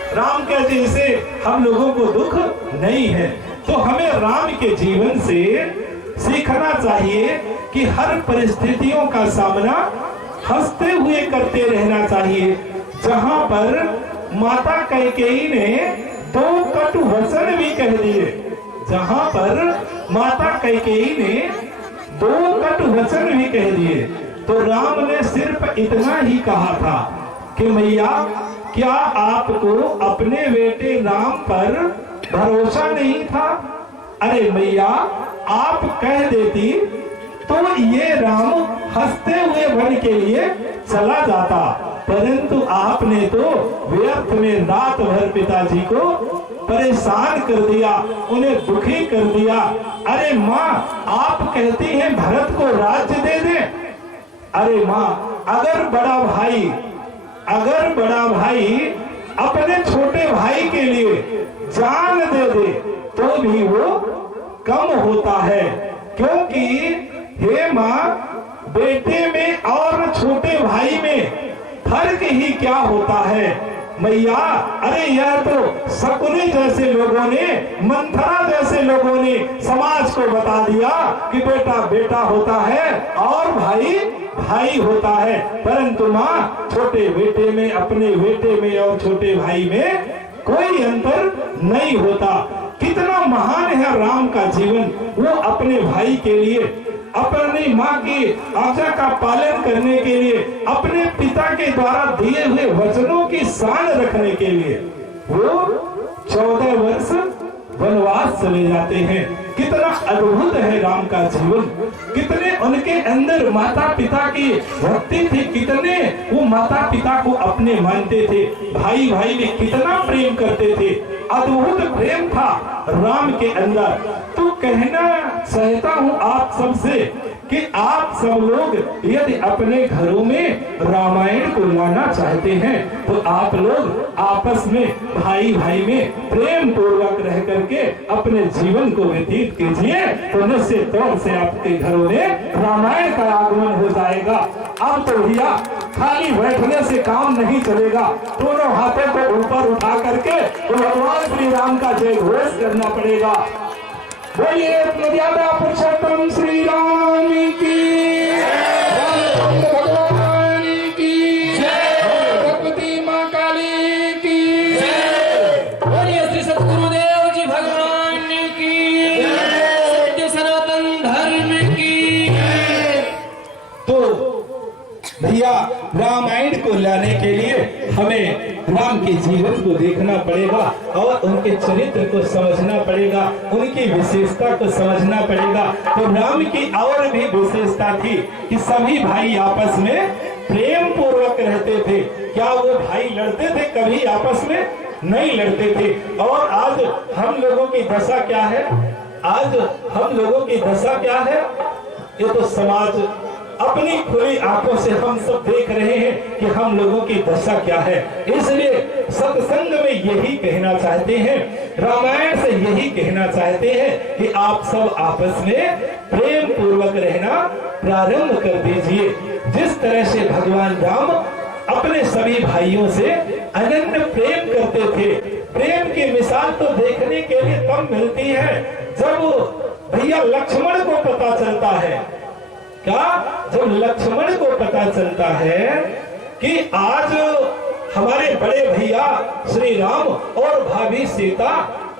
राम के जैसे हम लोगों को दुख नहीं है। तो हमें राम के जीवन से सीखना चाहिए कि हर परिस्थितियों का सामना हंसते हुए करते रहना चाहिए। जहां पर माता कैकेयी ने 2 कटु वचन भी कह दिए, जहां पर माता कैकेयी ने 2 कटु वचन भी कह दिए, तो राम ने सिर्फ इतना ही कहा था कि मैया क्या आपको अपने बेटे राम पर भरोसा नहीं था? अरे मैया आप कह देती तो ये राम हंसते हुए वन के लिए चला जाता, परंतु आपने तो व्यर्थ में रात भर पिताजी को परेशान कर दिया, उन्हें दुखी कर दिया। अरे माँ आप कहती हैं भरत को राज्य दे दे। अरे माँ अगर बड़ा भाई अपने छोटे भाई के लिए जान दे दे तो भी वो कम होता है, क्योंकि हे माँ बेटे में और छोटे भाई में फर्क ही क्या होता है मैया। अरे यह तो शकुनी जैसे लोगों ने, मंथरा जैसे लोगों ने समाज को बता दिया कि बेटा बेटा होता है और भाई भाई होता है, परंतु माँ छोटे बेटे में, अपने बेटे में और छोटे भाई में कोई अंतर नहीं होता। कितना महान है राम का जीवन। वो अपने भाई के लिए, अपनी माँ की आज्ञा का पालन करने के लिए, अपने पिता के द्वारा दिए हुए वचनों की शान रखने के लिए वो 14 वर्ष वनवास चले जाते हैं। कितना अद्भुत है राम का जीवन, कितने उनके अंदर माता पिता की भक्ति थी, कितने वो माता पिता को अपने मानते थे, भाई भाई में कितना प्रेम करते थे, अद्भुत प्रेम था राम के अंदर। तो कहना चाहता हूँ आप सबसे कि आप सब लोग यदि अपने घरों में रामायण को लाना चाहते हैं तो आप लोग आपस में भाई भाई में प्रेम पूर्वक रह करके अपने जीवन को व्यतीत कीजिए, तो निश्चित तौर से आपके घरों में रामायण का आगमन हो जाएगा। अब तो भैया खाली बैठने से काम नहीं चलेगा, दोनों हाथों को ऊपर उठा करके भगवान श्री राम का जय घोष करना पड़ेगा। बोलिए मर्यादा पुरुषोत्तम श्री राम की, रामचंद्र भगवान की, भगवती माँ काली की, बोलिए श्री सतगुरुदेव जी भगवान की, सत्य सनातन धर्म की। तो भैया रामायण को लाने के लिए हमें राम के जीवन को देखना पड़ेगा और उनके चरित्र को समझना पड़ेगा, उनकी विशेषता को समझना पड़ेगा। तो राम की और भी विशेषता थी कि सभी भाई आपस में प्रेम पूर्वक रहते थे। क्या वो भाई लड़ते थे? कभी आपस में नहीं लड़ते थे। और आज हम लोगों की दशा क्या है? आज हम लोगों की दशा क्या है? ये तो समाज अपनी खुली आंखों से हम सब देख रहे हैं कि हम लोगों की दशा क्या है। इसलिए सत्संग में यही कहना चाहते हैं, रामायण से यही कहना चाहते हैं कि आप सब आपस में प्रेम पूर्वक रहना प्रारंभ कर दीजिए। जिस तरह से भगवान राम अपने सभी भाइयों से अनन्य प्रेम करते थे, प्रेम की मिसाल तो देखने के लिए तब मिलती है जब भैया लक्ष्मण को पता चलता है। क्या? जब लक्ष्मण को पता चलता है कि आज हमारे बड़े भैया श्री राम और भाभी सीता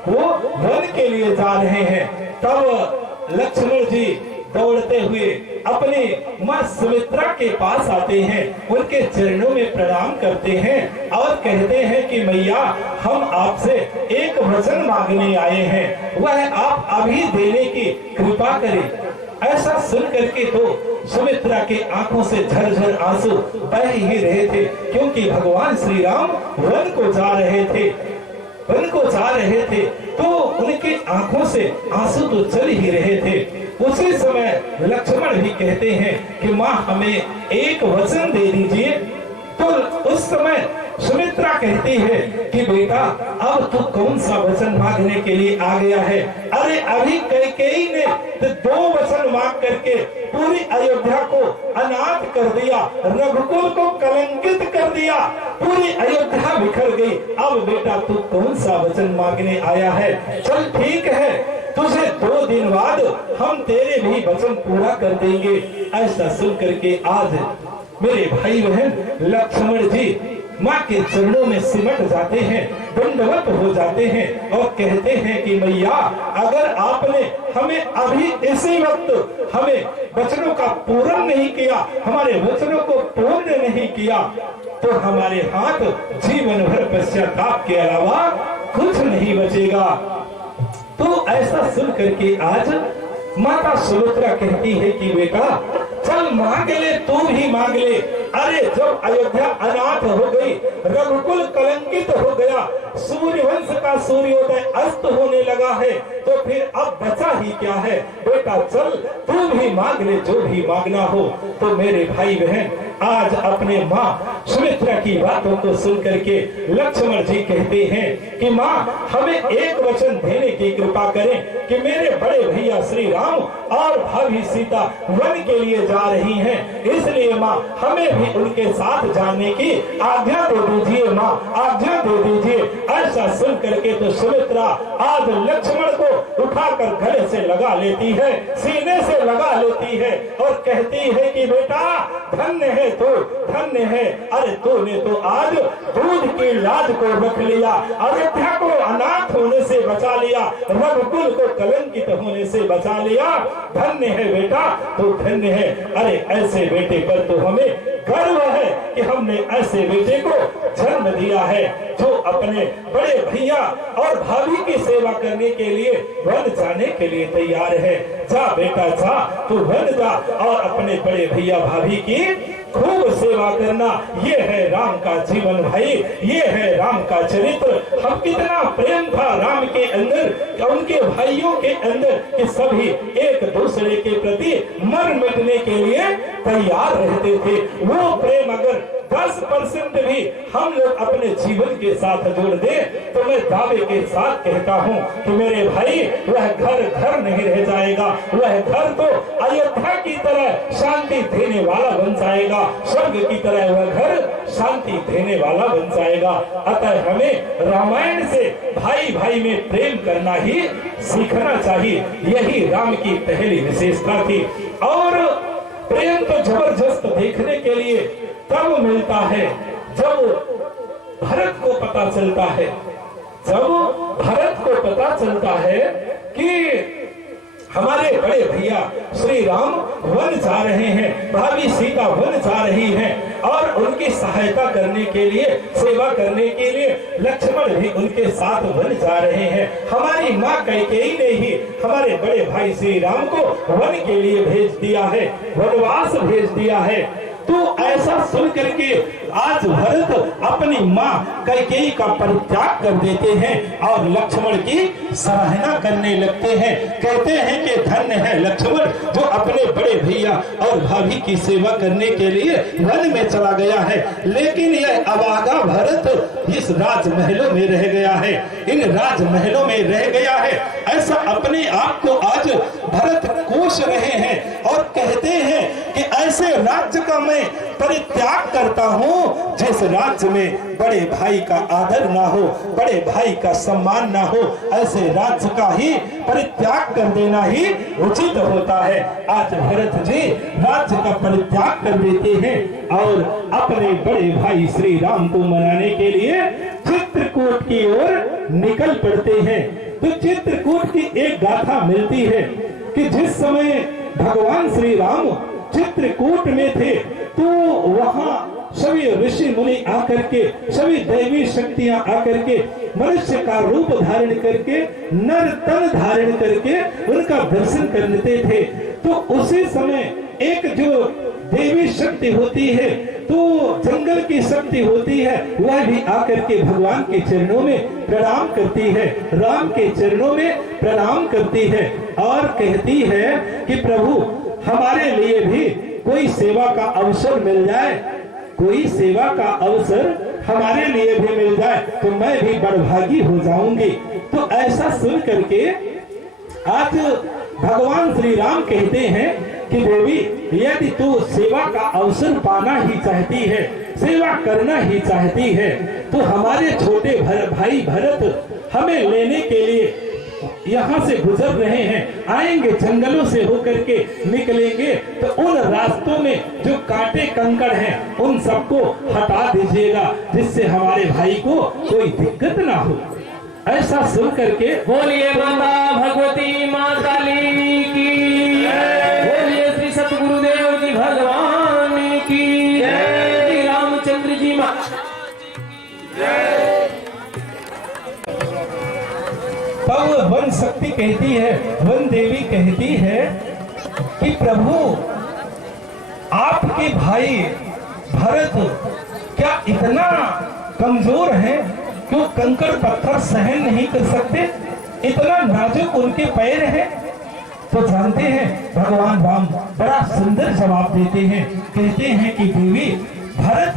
वो वन के लिए जा रहे हैं, तब लक्ष्मण जी दौड़ते हुए अपनी मां सुमित्रा के पास आते हैं, उनके चरणों में प्रणाम करते हैं और कहते हैं कि मैया हम आपसे एक वचन मांगने आए हैं, वह आप अभी देने की कृपा करें। ऐसा सुन करके तो सुमित्रा के आंखों से झरझर आंसू बह ही रहे थे, क्योंकि भगवान श्री राम वन को जा रहे थे, वन को जा रहे थे, तो उनके आंखों से आंसू तो चल ही रहे थे। उसी समय लक्ष्मण भी कहते हैं कि माँ हमें एक वचन दे दीजिए। तो उस समय सुमित्रा कहती है कि बेटा अब तू कौन सा वचन मांगने के लिए आ गया है? अरे अभी कैकेयी ने तो 2 वचन मांग करके पूरी अयोध्या को अनाथ कर दिया, रघुकुल को कलंकित कर दिया, पूरी अयोध्या बिखर गई। अब बेटा तू कौन सा वचन मांगने आया है? चल ठीक है, तुझे 2 दिन बाद हम तेरे भी वचन पूरा कर देंगे। ऐसा सुन करके आज मेरे भाई बहन लक्ष्मण जी माँ के चरणों में सिमट जाते हैं, दंडवत हो जाते हैं और कहते हैं कि मैया अगर आपने हमें अभी इसी वक्त हमें वचनों का पूर्ण नहीं किया, हमारे वचनों को पूर्ण नहीं किया, तो हमारे हाथ जीवन भर पश्चाताप के अलावा कुछ नहीं बचेगा। तो ऐसा सुन करके आज माता सुमित्रा कहती है कि बेटा चल मांग ले, तू भी मांग ले। अरे जब अयोध्या अनाथ हो गई, रघुकुल कलंकित हो गया, सूर्यवंश का सूर्योदय अस्त होने लगा है, तो फिर अब बचा ही क्या है? बेटा चल तू भी मांग ले जो भी मांगना हो। तो मेरे भाई बहन आज अपने माँ सुमित्रा की बातों को सुन करके लक्ष्मण जी कहते हैं कि माँ हमें एक वचन देने की कृपा करें कि मेरे बड़े भैया श्री राम और भाभी सीता वन के लिए जा रही हैं, इसलिए माँ हमें भी उनके साथ जाने की आज्ञा दे दीजिए, माँ आज्ञा दे दीजिए। ऐसा सुन करके तो सुमित्रा आज लक्ष्मण को उठाकर गले से लगा लेती है, सीने से लगा लेती है और कहती है कि बेटा धन्य है तू, धन्य है। अरे तूने तो आज दूध की लाज को रख लिया, अयोध्या को अनाथ होने से बचा लिया, रघुकुल को कलंकित होने से बचा लिया। धन्य है बेटा, तो धन्य है। अरे ऐसे बेटे पर तो हमें गर्व है कि हमने ऐसे बेटे को जन्म दिया है जो अपने बड़े भैया और भाभी की सेवा करने के लिए वन जाने के लिए तैयार है। जा बेटा जा, तू वन जा और अपने बड़े भैया भाभी की खूब सेवा करना। ये है राम का जीवन भाई, ये है राम का चरित्र। हम कितना प्रेम था राम के अंदर, उनके भाइयों के अंदर कि सभी एक दूसरे के प्रति मर मिटने के लिए तैयार रहते थे। वो प्रेम अगर 10% भी हम लोग अपने जीवन के साथ जोड़ दें तो मैं दावे के साथ कहता हूं कि मेरे भाई वह घर घर नहीं रह जाएगा, वह घर तो अयोध्या की तरह शांति देने वाला बन जाएगा, स्वर्ग की तरह वह घर शांति देने वाला बन जाएगा। अतः हमें रामायण से भाई भाई में प्रेम करना ही सीखना चाहिए। यही राम की पहली विशेषता थी। और प्रेम तो जबरदस्त देखने के लिए तब मिलता है जब भरत को पता चलता है, जब भरत को पता चलता है कि हमारे बड़े भैया श्री राम वन जा रहे हैं, भाभी सीता वन जा रही हैं और उनकी सहायता करने के लिए, सेवा करने के लिए लक्ष्मण भी उनके साथ वन जा रहे हैं। हमारी माँ कैकेयी ने ही हमारे बड़े भाई श्री राम को वन के लिए भेज दिया है, वनवास भेज दिया है। तो ऐसा सुन करके आज भरत अपनी माँ कैकेयी का परित्याग कर देते हैं और लक्ष्मण की सराहना करने लगते हैं। कहते हैं कि धन्य है लक्ष्मण जो अपने बड़े भैया और भाभी की सेवा करने के लिए वन में चला गया है, लेकिन यह अभागा भरत इस राजमहलों में रह गया है, इन राजमहलों में रह गया है। ऐसा अपने आप को आज भरत कोस रहे हैं और कहते हैं कि ऐसे राज्य का मैं परित्याग करता हूँ जिस राज्य में बड़े भाई का आदर ना हो, बड़े भाई का सम्मान ना हो, ऐसे राज्य का ही परित्याग कर देना ही उचित होता है। आज भरत जी राज्य का परित्याग कर देते हैं और अपने बड़े भाई श्री राम को मनाने के लिए चित्रकूट की ओर निकल पड़ते हैं। तो चित्रकूट की एक गाथा मिलती है कि जिस समय भगवान श्री राम चित्रकूट में थे तो वहाँ सभी ऋषि मुनि आकर के, सभी दैवी शक्तियां आकर के मनुष्य का रूप धारण करके, नर तन धारण करके उनका दर्शन करते थे। तो उसी समय एक जो देवी शक्ति होती है, तो जंगल की शक्ति होती है, वह भी आकर के भगवान के चरणों में प्रणाम करती है, राम के चरणों में प्रणाम करती है और कहती है कि प्रभु हमारे लिए भी कोई सेवा का अवसर मिल जाए, कोई सेवा का अवसर हमारे लिए भी मिल जाए तो मैं भी बड़भागी हो जाऊंगी। तो ऐसा सुन करके आज भगवान श्री राम कहते हैं कि देवी यदि तू सेवा का अवसर पाना ही चाहती है, सेवा करना ही चाहती है, तो हमारे छोटे भाई भरत हमें लेने के लिए यहाँ से गुजर रहे हैं, आएंगे जंगलों से होकर के निकलेंगे, तो उन रास्तों में जो कांटे कंकड़ हैं उन सबको हटा दीजिएगा जिससे हमारे भाई को कोई दिक्कत ना हो। ऐसा सुन करके बोलिए माता भगवती माँ काली की, बोलिए श्री सतगुरुदेव जी भगवान की, श्री रामचंद्र जी माँ। तब वन शक्ति कहती है, वन देवी कहती है कि प्रभु आपके भाई भरत क्या इतना कमजोर है कि वो कंकड़ पत्थर सहन नहीं कर सकते, इतना नाजुक उनके पैर हैं। तो जानते हैं भगवान राम बड़ा सुंदर जवाब देते हैं, कहते हैं कि देवी भरत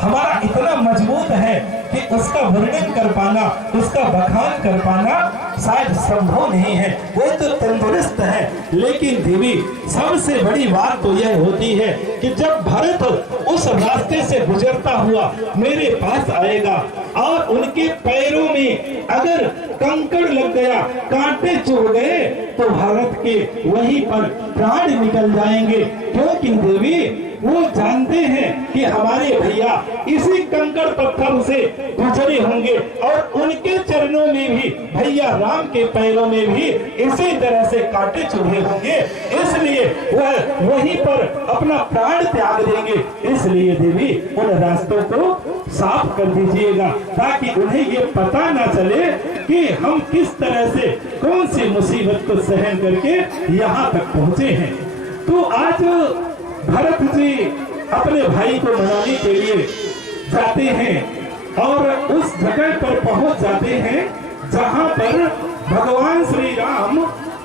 हमारा इतना मजबूत है कि उसका वर्णन कर पाना, उसका बखान कर पाना शायद संभव नहीं है, वो तो तंदुरुस्त है। लेकिन देवी सबसे बड़ी बात तो यह होती है कि जब भरत उस रास्ते से गुजरता हुआ मेरे पास आएगा और उनके पैरों में अगर कंकड़ लग गया, कांटे चुभ गए, तो भरत के वहीं पर प्राण निकल जाएंगे, क्योंकि देवी वो जानते हैं कि हमारे भैया इसी कंकड़ पत्थर से गुजरे होंगे और उनके चरणों में भी, भैया राम के पैरों में भी इसी तरह से कांटे चुभे होंगे, इसलिए वह वहीं पर अपना प्राण त्याग देंगे। इसलिए देवी उन रास्तों को साफ कर दीजिएगा ताकि उन्हें ये पता ना चले कि हम किस तरह से कौन सी मुसीबत को सहन करके यहाँ तक पहुँचे हैं। तो आज भरत जी अपने भाई को मनाने के लिए जाते हैं और उस जगह पर पहुंच जाते हैं जहां पर भगवान श्री राम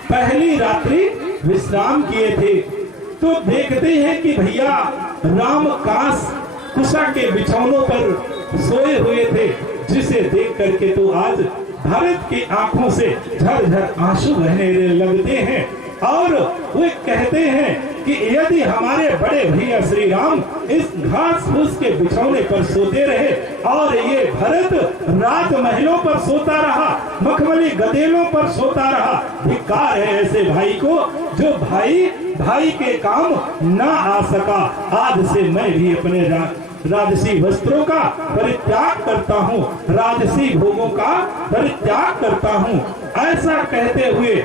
पहली रात्रि विश्राम किए थे। तो देखते हैं कि भैया राम काश कुशा के बिछौनों पर सोए हुए थे, जिसे देख करके तो आज भरत की आंखों से झरझर आंसू बहने लगते हैं। और वे कहते हैं कि यदि हमारे बड़े भैया श्री राम इस घास फूस के बिछौने पर सोते रहे और ये भरत राजमहलों पर सोता रहा, मखमली गदेलों पर सोता रहा, धिक्कार है ऐसे भाई को जो भाई के काम ना आ सका। आज से मैं भी अपने राजसी वस्त्रों का परित्याग करता हूँ, राजसी भोगों का परित्याग करता हूँ। ऐसा कहते हुए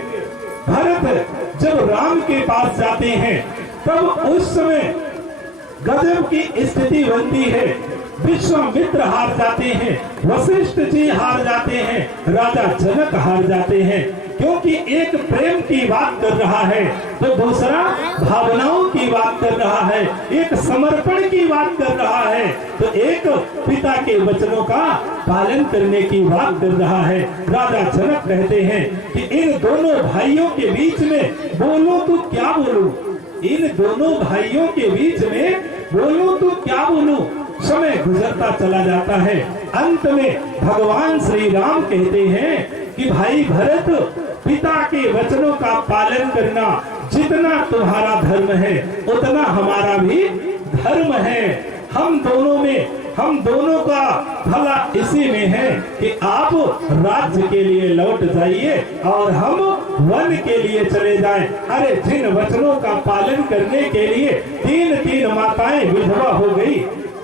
भरत जब राम के पास जाते हैं तब उस समय गजब की स्थिति बनती है। विश्वामित्र हार जाते हैं, वशिष्ठ जी हार जाते हैं, राजा जनक हार जाते हैं, क्योंकि एक प्रेम की बात कर रहा है तो दूसरा भावनाओं की बात कर रहा है, एक समर्पण की बात कर रहा है तो एक पिता के वचनों का पालन करने की बात कर रहा है। राजा जनक कहते हैं कि इन दोनों भाइयों के बीच में बोलूं तो क्या बोलूं, इन दोनों भाइयों के बीच में बोलूं तो क्या बोलूं। समय गुजरता चला जाता है। अंत में भगवान श्री राम कहते हैं कि भाई भरत, पिता के वचनों का पालन करना जितना तुम्हारा धर्म है उतना हमारा भी धर्म है। हम दोनों का भला इसी में है कि आप राज्य के लिए लौट जाइए और हम वन के लिए चले जाएं। अरे जिन वचनों का पालन करने के लिए तीन माताएं विधवा हो गई,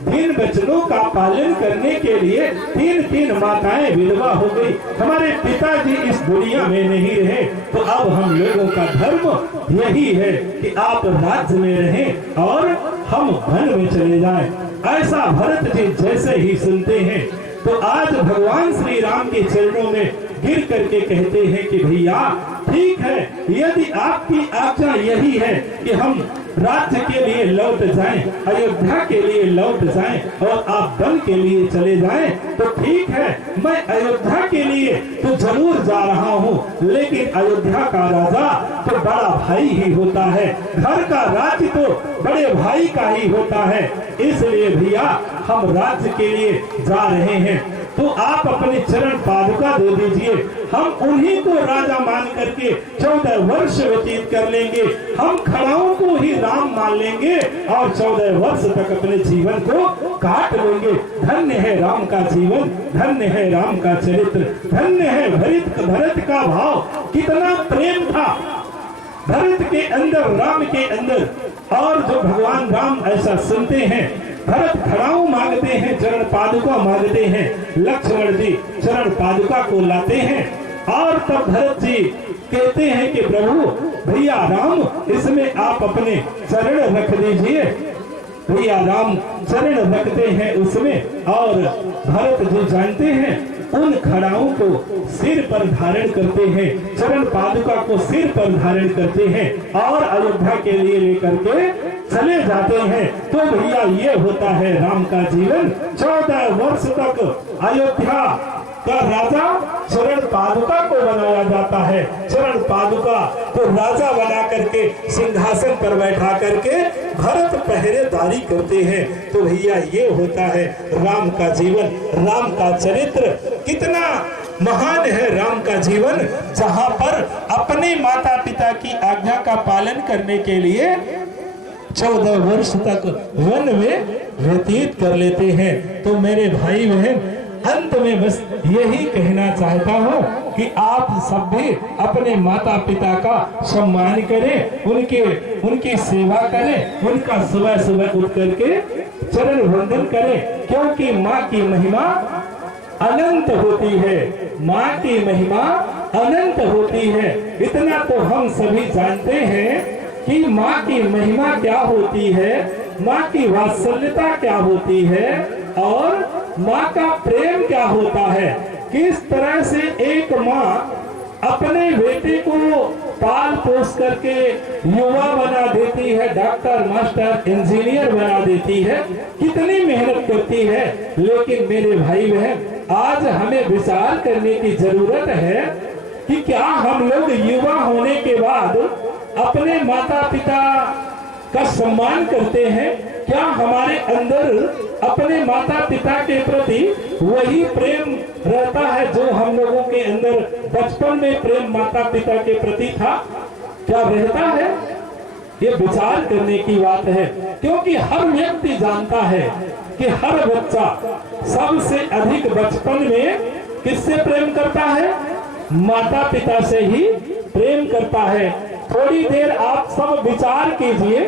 जिन वचनों का पालन करने के लिए तीन माताएं विधवा हो गई, हमारे पिताजी इस दुनिया में नहीं रहे, तो अब हम लोगों का धर्म यही है कि आप राज्य में रहें और हम वन में चले जाएं। ऐसा भरत जी जैसे ही सुनते हैं तो आज भगवान श्री राम के चरणों में गिर करके कहते हैं कि भैया ठीक है, यदि आपकी आज्ञा यही है कि हम राज्य के लिए लौट जाएं, अयोध्या के लिए लौट जाएं और आप वन के लिए चले जाएं, तो ठीक है, मैं अयोध्या के लिए तो जरूर जा रहा हूं, लेकिन अयोध्या का राजा तो बड़ा भाई ही होता है, घर का राज्य तो बड़े भाई का ही होता है, इसलिए भैया हम राज्य के लिए जा रहे हैं, तो आप अपने चरण पादुका दे दीजिए, हम उन्हीं को राजा मान करके 14 वर्ष व्यतीत कर लेंगे, हम खड़ाओं को ही राम मान लेंगे और 14 वर्ष तक अपने जीवन को काट लेंगे। धन्य है राम का जीवन, धन्य है राम का चरित्र, धन्य है भरत का भाव, कितना प्रेम था भरत के अंदर, राम के अंदर। और जो भगवान राम ऐसा सुनते हैं, भरत खड़ाऊ मांगते हैं, चरण पादुका मांगते हैं, लक्ष्मण जी चरण पादुका को लाते हैं और तब भरत जी कहते हैं कि प्रभु भैया राम, इसमें आप अपने चरण रख दीजिए। भैया राम चरण रखते हैं उसमें और भरत जी जानते हैं उन खड़ाओं को सिर पर धारण करते हैं, चरण पादुका को सिर पर धारण करते हैं और अयोध्या के लिए लेकर के चले जाते हैं। तो भैया ये होता है राम का जीवन। 14 वर्ष तक अयोध्या का राजा चरण पादुका को बनाया जाता है, चरण पादुका को राजा बना करके सिंहासन पर बैठा करके भरत पहरेदारी करते हैं। तो भैया ये होता है राम का जीवन, राम का चरित्र। कितना महान है राम का जीवन, जहाँ पर अपने माता पिता की आज्ञा का पालन करने के लिए 14 वर्ष तक वन में व्यतीत कर लेते हैं। तो मेरे भाई बहन, अंत में बस यही कहना चाहता हूँ कि आप सब भी अपने माता पिता का सम्मान करें, उनकी सेवा करें, उनका सुबह सुबह उठ करके चरण वंदन करें, क्योंकि माँ की महिमा अनंत होती है, माँ की महिमा अनंत होती है। इतना तो हम सभी जानते हैं कि माँ की महिमा क्या होती है, माँ की वात्सल्यता क्या होती है और माँ का प्रेम क्या होता है। किस तरह से एक माँ अपने बेटे को पाल पोस करके युवा बना देती है, डॉक्टर, मास्टर, इंजीनियर बना देती है, कितनी मेहनत करती है। लेकिन मेरे भाई बहन, आज हमें विचार करने की जरूरत है कि क्या हम लोग युवा होने के बाद अपने माता पिता का सम्मान करते हैं, क्या हमारे अंदर अपने माता पिता के प्रति वही प्रेम रहता है जो हम लोगों के अंदर बचपन में प्रेम माता पिता के प्रति था? क्या रहता है? ये विचार करने की बात है, क्योंकि हर व्यक्ति जानता है कि हर बच्चा सबसे अधिक बचपन में किससे प्रेम करता है? माता पिता से ही प्रेम करता है। थोड़ी देर आप सब विचार कीजिए,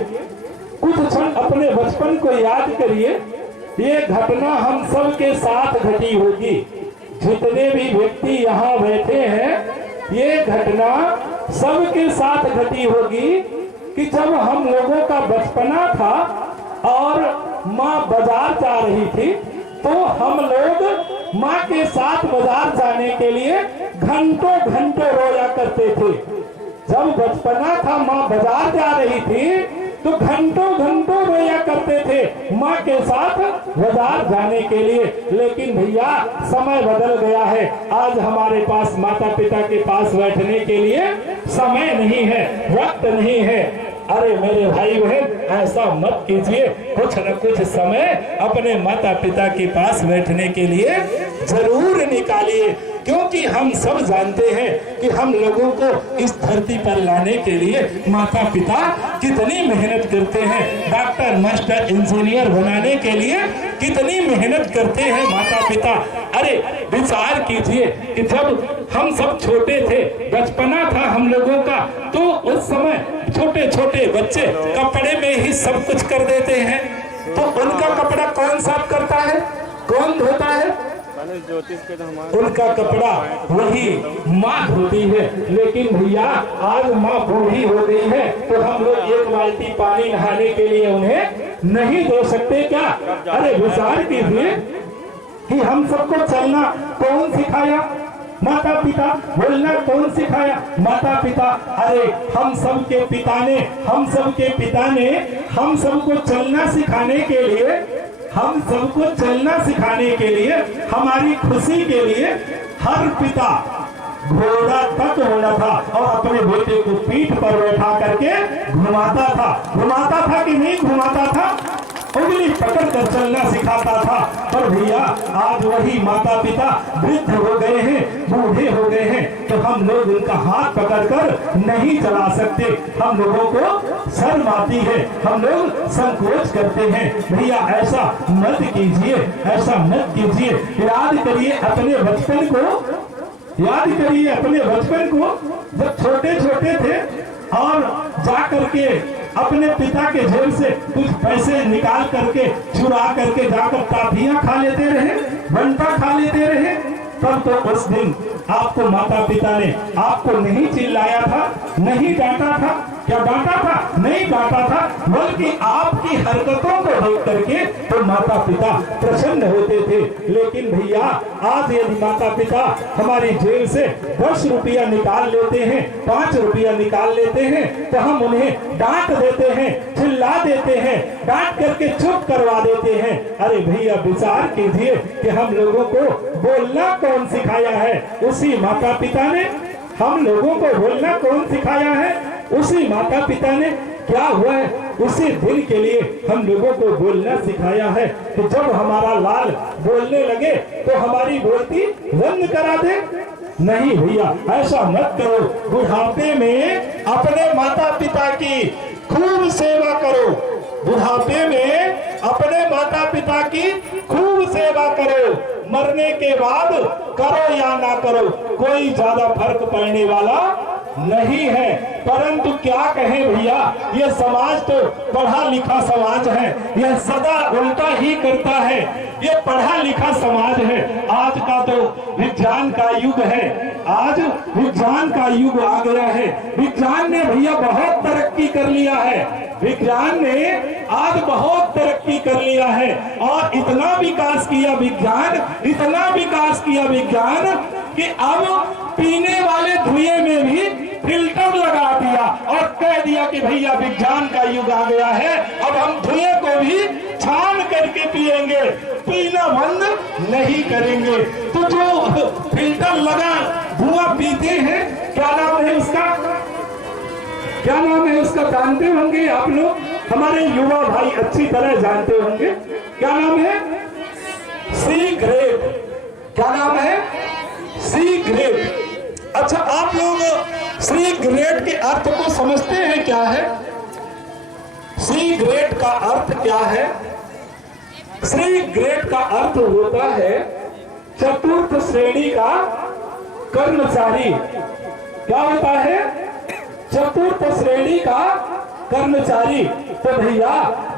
कुछ क्षण अपने बचपन को याद करिए। ये घटना हम सब के साथ घटी होगी, जितने भी व्यक्ति यहाँ बैठे हैं, ये घटना सबके साथ घटी होगी कि जब हम लोगों का बचपना था और माँ बाजार जा रही थी, तो हम लोग माँ के साथ बाजार जाने के लिए घंटों घंटों रोया करते थे। जब बचपना था, माँ बाजार जा रही थी, तो घंटों घंटों रोया करते थे माँ के साथ बाजार जाने के लिए। लेकिन भैया समय बदल गया है, आज हमारे पास माता पिता के पास बैठने के लिए समय नहीं है, वक्त नहीं है। अरे मेरे भाई बहन, ऐसा मत कीजिए, कुछ न कुछ समय अपने माता पिता के पास बैठने के लिए जरूर निकालिए, क्योंकि हम सब जानते हैं कि हम लोगों को इस धरती पर लाने के लिए माता पिता कितनी मेहनत करते हैं। डॉक्टर, मास्टर, इंजीनियर बनाने के लिए कितनी मेहनत करते हैं माता पिता। अरे विचार कीजिए कि जब हम सब छोटे थे, बचपना था हम लोगों का, तो उस समय छोटे छोटे बच्चे कपड़े में ही सब कुछ कर देते हैं, तो उनका कपड़ा कौन साफ करता है, कौन धोता है? उनका कपड़ा वही माँ धोती है। लेकिन भैया आज माँ बूढ़ी हो गई है, तो हम लोग एक बाल्टी पानी नहाने के लिए उन्हें नहीं दे सकते क्या? अरे विचार कीजिए कि हम सबको चलना कौन सिखाया? माता पिता। बोलना कौन सिखाया? माता पिता। अरे हम सबके पिता ने हम सबको चलना सिखाने के लिए, हम सबको चलना सिखाने के लिए, हमारी खुशी के लिए हर पिता घोड़ा तक होना था और अपने बेटे को पीठ पर बैठा करके घुमाता था कि नहीं घुमाता था? उंगली पकड़ कर चलना सिखाता था। पर भैया आज वही माता पिता वृद्ध हो गए हैं, बूढ़े हो गए हैं, तो हम लोग उनका हाथ पकड़कर नहीं चला सकते। हम लोगों को शर्म आती है, हम लोग संकोच करते हैं। भैया ऐसा मत कीजिए, ऐसा मत कीजिए। याद करिए अपने बचपन को, जब छोटे छोटे थे और जा करके अपने पिता के जेब से कुछ पैसे निकाल करके, चुरा करके जाकर टाफियां खा लेते रहे, बंटा खा लेते रहे, तब तो उस दिन आपको माता पिता ने आपको नहीं चिल्लाया था, नहीं डांटा था। क्या डांटा था? नहीं डांटा था, बल्कि आपकी हरकतों को देख करके तो माता पिता प्रसन्न होते थे। लेकिन भैया आज यदि माता पिता हमारी जेब से 10 रुपया निकाल लेते हैं, 5 रुपया निकाल लेते हैं, तो हम उन्हें डांट देते हैं, चिल्ला देते हैं, डांट करके चुप करवा देते हैं। अरे भैया विचार कीजिए कि हम लोगों को बोलना कौन सिखाया है? उसी माता पिता ने। हम लोगों को बोलना कौन सिखाया है? उसी माता पिता ने। क्या हुआ है? उसी दिन के लिए हम लोगों को बोलना सिखाया है। तो जब हमारा लाल बोलने लगे तो हमारी बोलती बंद करा दे? नहीं भैया, ऐसा मत करो। बुढ़ापे में अपने माता पिता की खूब सेवा करो। बुढ़ापे में अपने माता पिता की खूब सेवा करो। मरने के बाद करो या ना करो, कोई ज्यादा फर्क पड़ने वाला नहीं है। परंतु क्या कहें भैया, ये समाज तो पढ़ा लिखा समाज है, यह सदा उल्टा ही करता है। ये पढ़ा लिखा समाज है। आज का तो विज्ञान का युग है, आज विज्ञान का युग आ गया है। विज्ञान ने भैया बहुत तरक्की कर लिया है, विज्ञान ने आज बहुत तरक्की कर लिया है। और इतना विकास किया विज्ञान, इतना विकास किया विज्ञान कि अब पीने वाले धुएं में भी फिल्टर लगा दिया और कह दिया कि भैया विज्ञान का युग आ गया है, अब हम धुएं को भी छान करके पिएंगे, पीना बंद नहीं करेंगे। तो जो फिल्टर लगा धुआं पीते हैं, क्या नाम है उसका? क्या नाम है उसका? जानते होंगे आप लोग? हमारे युवा भाई अच्छी तरह जानते होंगे। क्या नाम है? सिगरेट। क्या नाम है? सिगरेट। अच्छा, आप लोग सिगरेट के अर्थ को समझते हैं? क्या है सिगरेट का अर्थ? क्या है सिगरेट का अर्थ? होता है चतुर्थ श्रेणी का कर्मचारी। क्या होता है? चतुर्थ श्रेणी का कर्मचारी। तो भैया,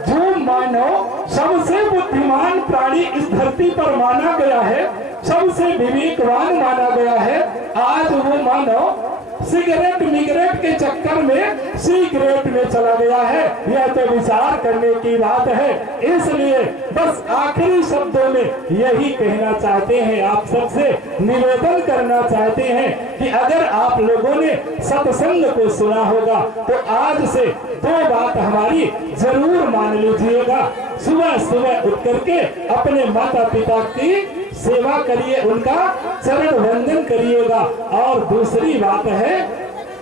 जो मानव सबसे बुद्धिमान प्राणी इस धरती पर माना गया है, सबसे विवेकवान माना गया है, आज वो मानव सिगरेट मिगरेट के चक्कर में सिगरेट में चला गया है। यह तो विचार करने की बात है। इसलिए बस आखिरी शब्दों में यही कहना चाहते हैं, आप सबसे निवेदन करना चाहते हैं कि अगर आप लोगों ने सत्संग को सुना होगा तो आज से दो बात हमारी जरूर मान लीजिएगा। सुबह सुबह उठ करके अपने माता पिता की सेवा करिए, उनका चरण वंदन करिएगा। और दूसरी बात है,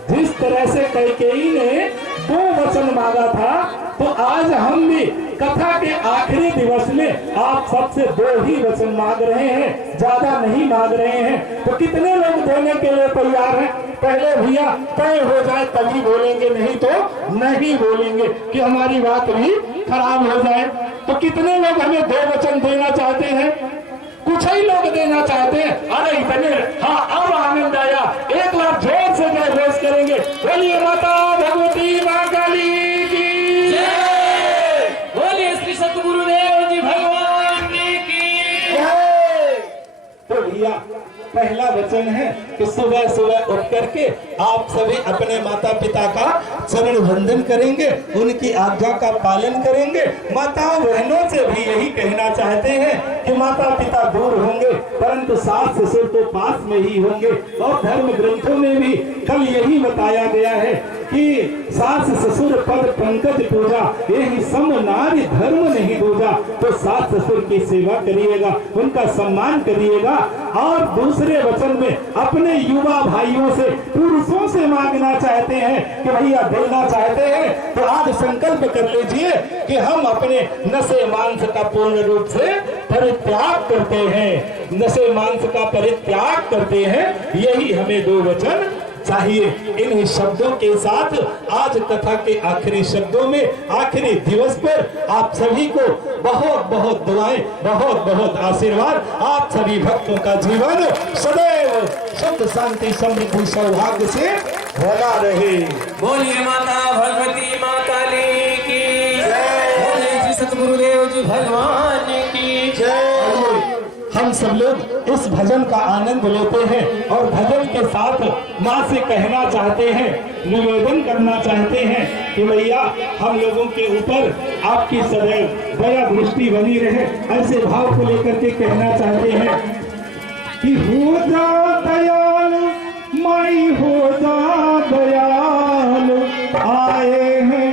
जिस तरह से कैकेयी ने 2 वचन मांगा था, तो आज हम भी कथा के आखिरी दिवस में आप सबसे 2 ही वचन मांग रहे हैं, ज्यादा नहीं मांग रहे हैं। तो कितने लोग देने के लिए तैयार हैं? पहले भैया तय हो जाए तभी बोलेंगे, नहीं तो नहीं बोलेंगे कि हमारी बात भी खराब हो जाए। तो कितने लोग हमें 2 वचन देना चाहते हैं? कुछ ही लोग देना चाहते हैं। अरे इतने, हाँ, अब आनंद आया। एक बार जोर से जय घोष करेंगे, बोलिए माता भगवती माँ काली की जय, बोलिए श्री सतगुरुदेव जी भगवान की जय। तो भैया पहला वचन है कि सुबह सुबह उठ करके आप सभी अपने माता पिता का चरण वंदन करेंगे, उनकी आज्ञा का पालन करेंगे। माताओं बहनों से भी यही कहना चाहते हैं कि माता पिता दूर होंगे परंतु सास ससुर तो पास में ही होंगे। और धर्म ग्रंथों में भी कल यही बताया गया है कि सास ससुर पद पंकज पूजा, यही सम नारी धर्म नहीं दूजा। तो सास ससुर की सेवा करिएगा, उनका सम्मान करिएगा। और दूसरे वचन में अपने युवा भाइयों से, पुरुषों से मांगना चाहते हैं कि भैया देना चाहते हैं तो आज संकल्प कर लीजिए कि हम अपने नशे मांस का पूर्ण रूप से परित्याग करते हैं, नशे मांस का परित्याग करते हैं। यही हमें 2 वचन चाहिए। इन शब्दों के साथ आज कथा के आखिरी शब्दों में, आखिरी दिवस पर आप सभी को बहुत बहुत दुआएं, बहुत बहुत आशीर्वाद। आप सभी भक्तों का जीवन सदैव सुख शांति समृद्धि सौभाग्य से भरा रहे। बोलिए माता भगवती माँ काली की जय, बोलिए श्री सतगुरुदेव जी भगवान की जय। हम सब लोग इस भजन का आनंद लेते हैं और भजन के साथ माँ से कहना चाहते हैं, निवेदन करना चाहते हैं कि भैया हम लोगों के ऊपर आपकी सदैव दया दृष्टि बनी रहे। ऐसे भाव को लेकर के कहना चाहते हैं कि हो जा दयाल माई, हो जा दयाल, आए हैं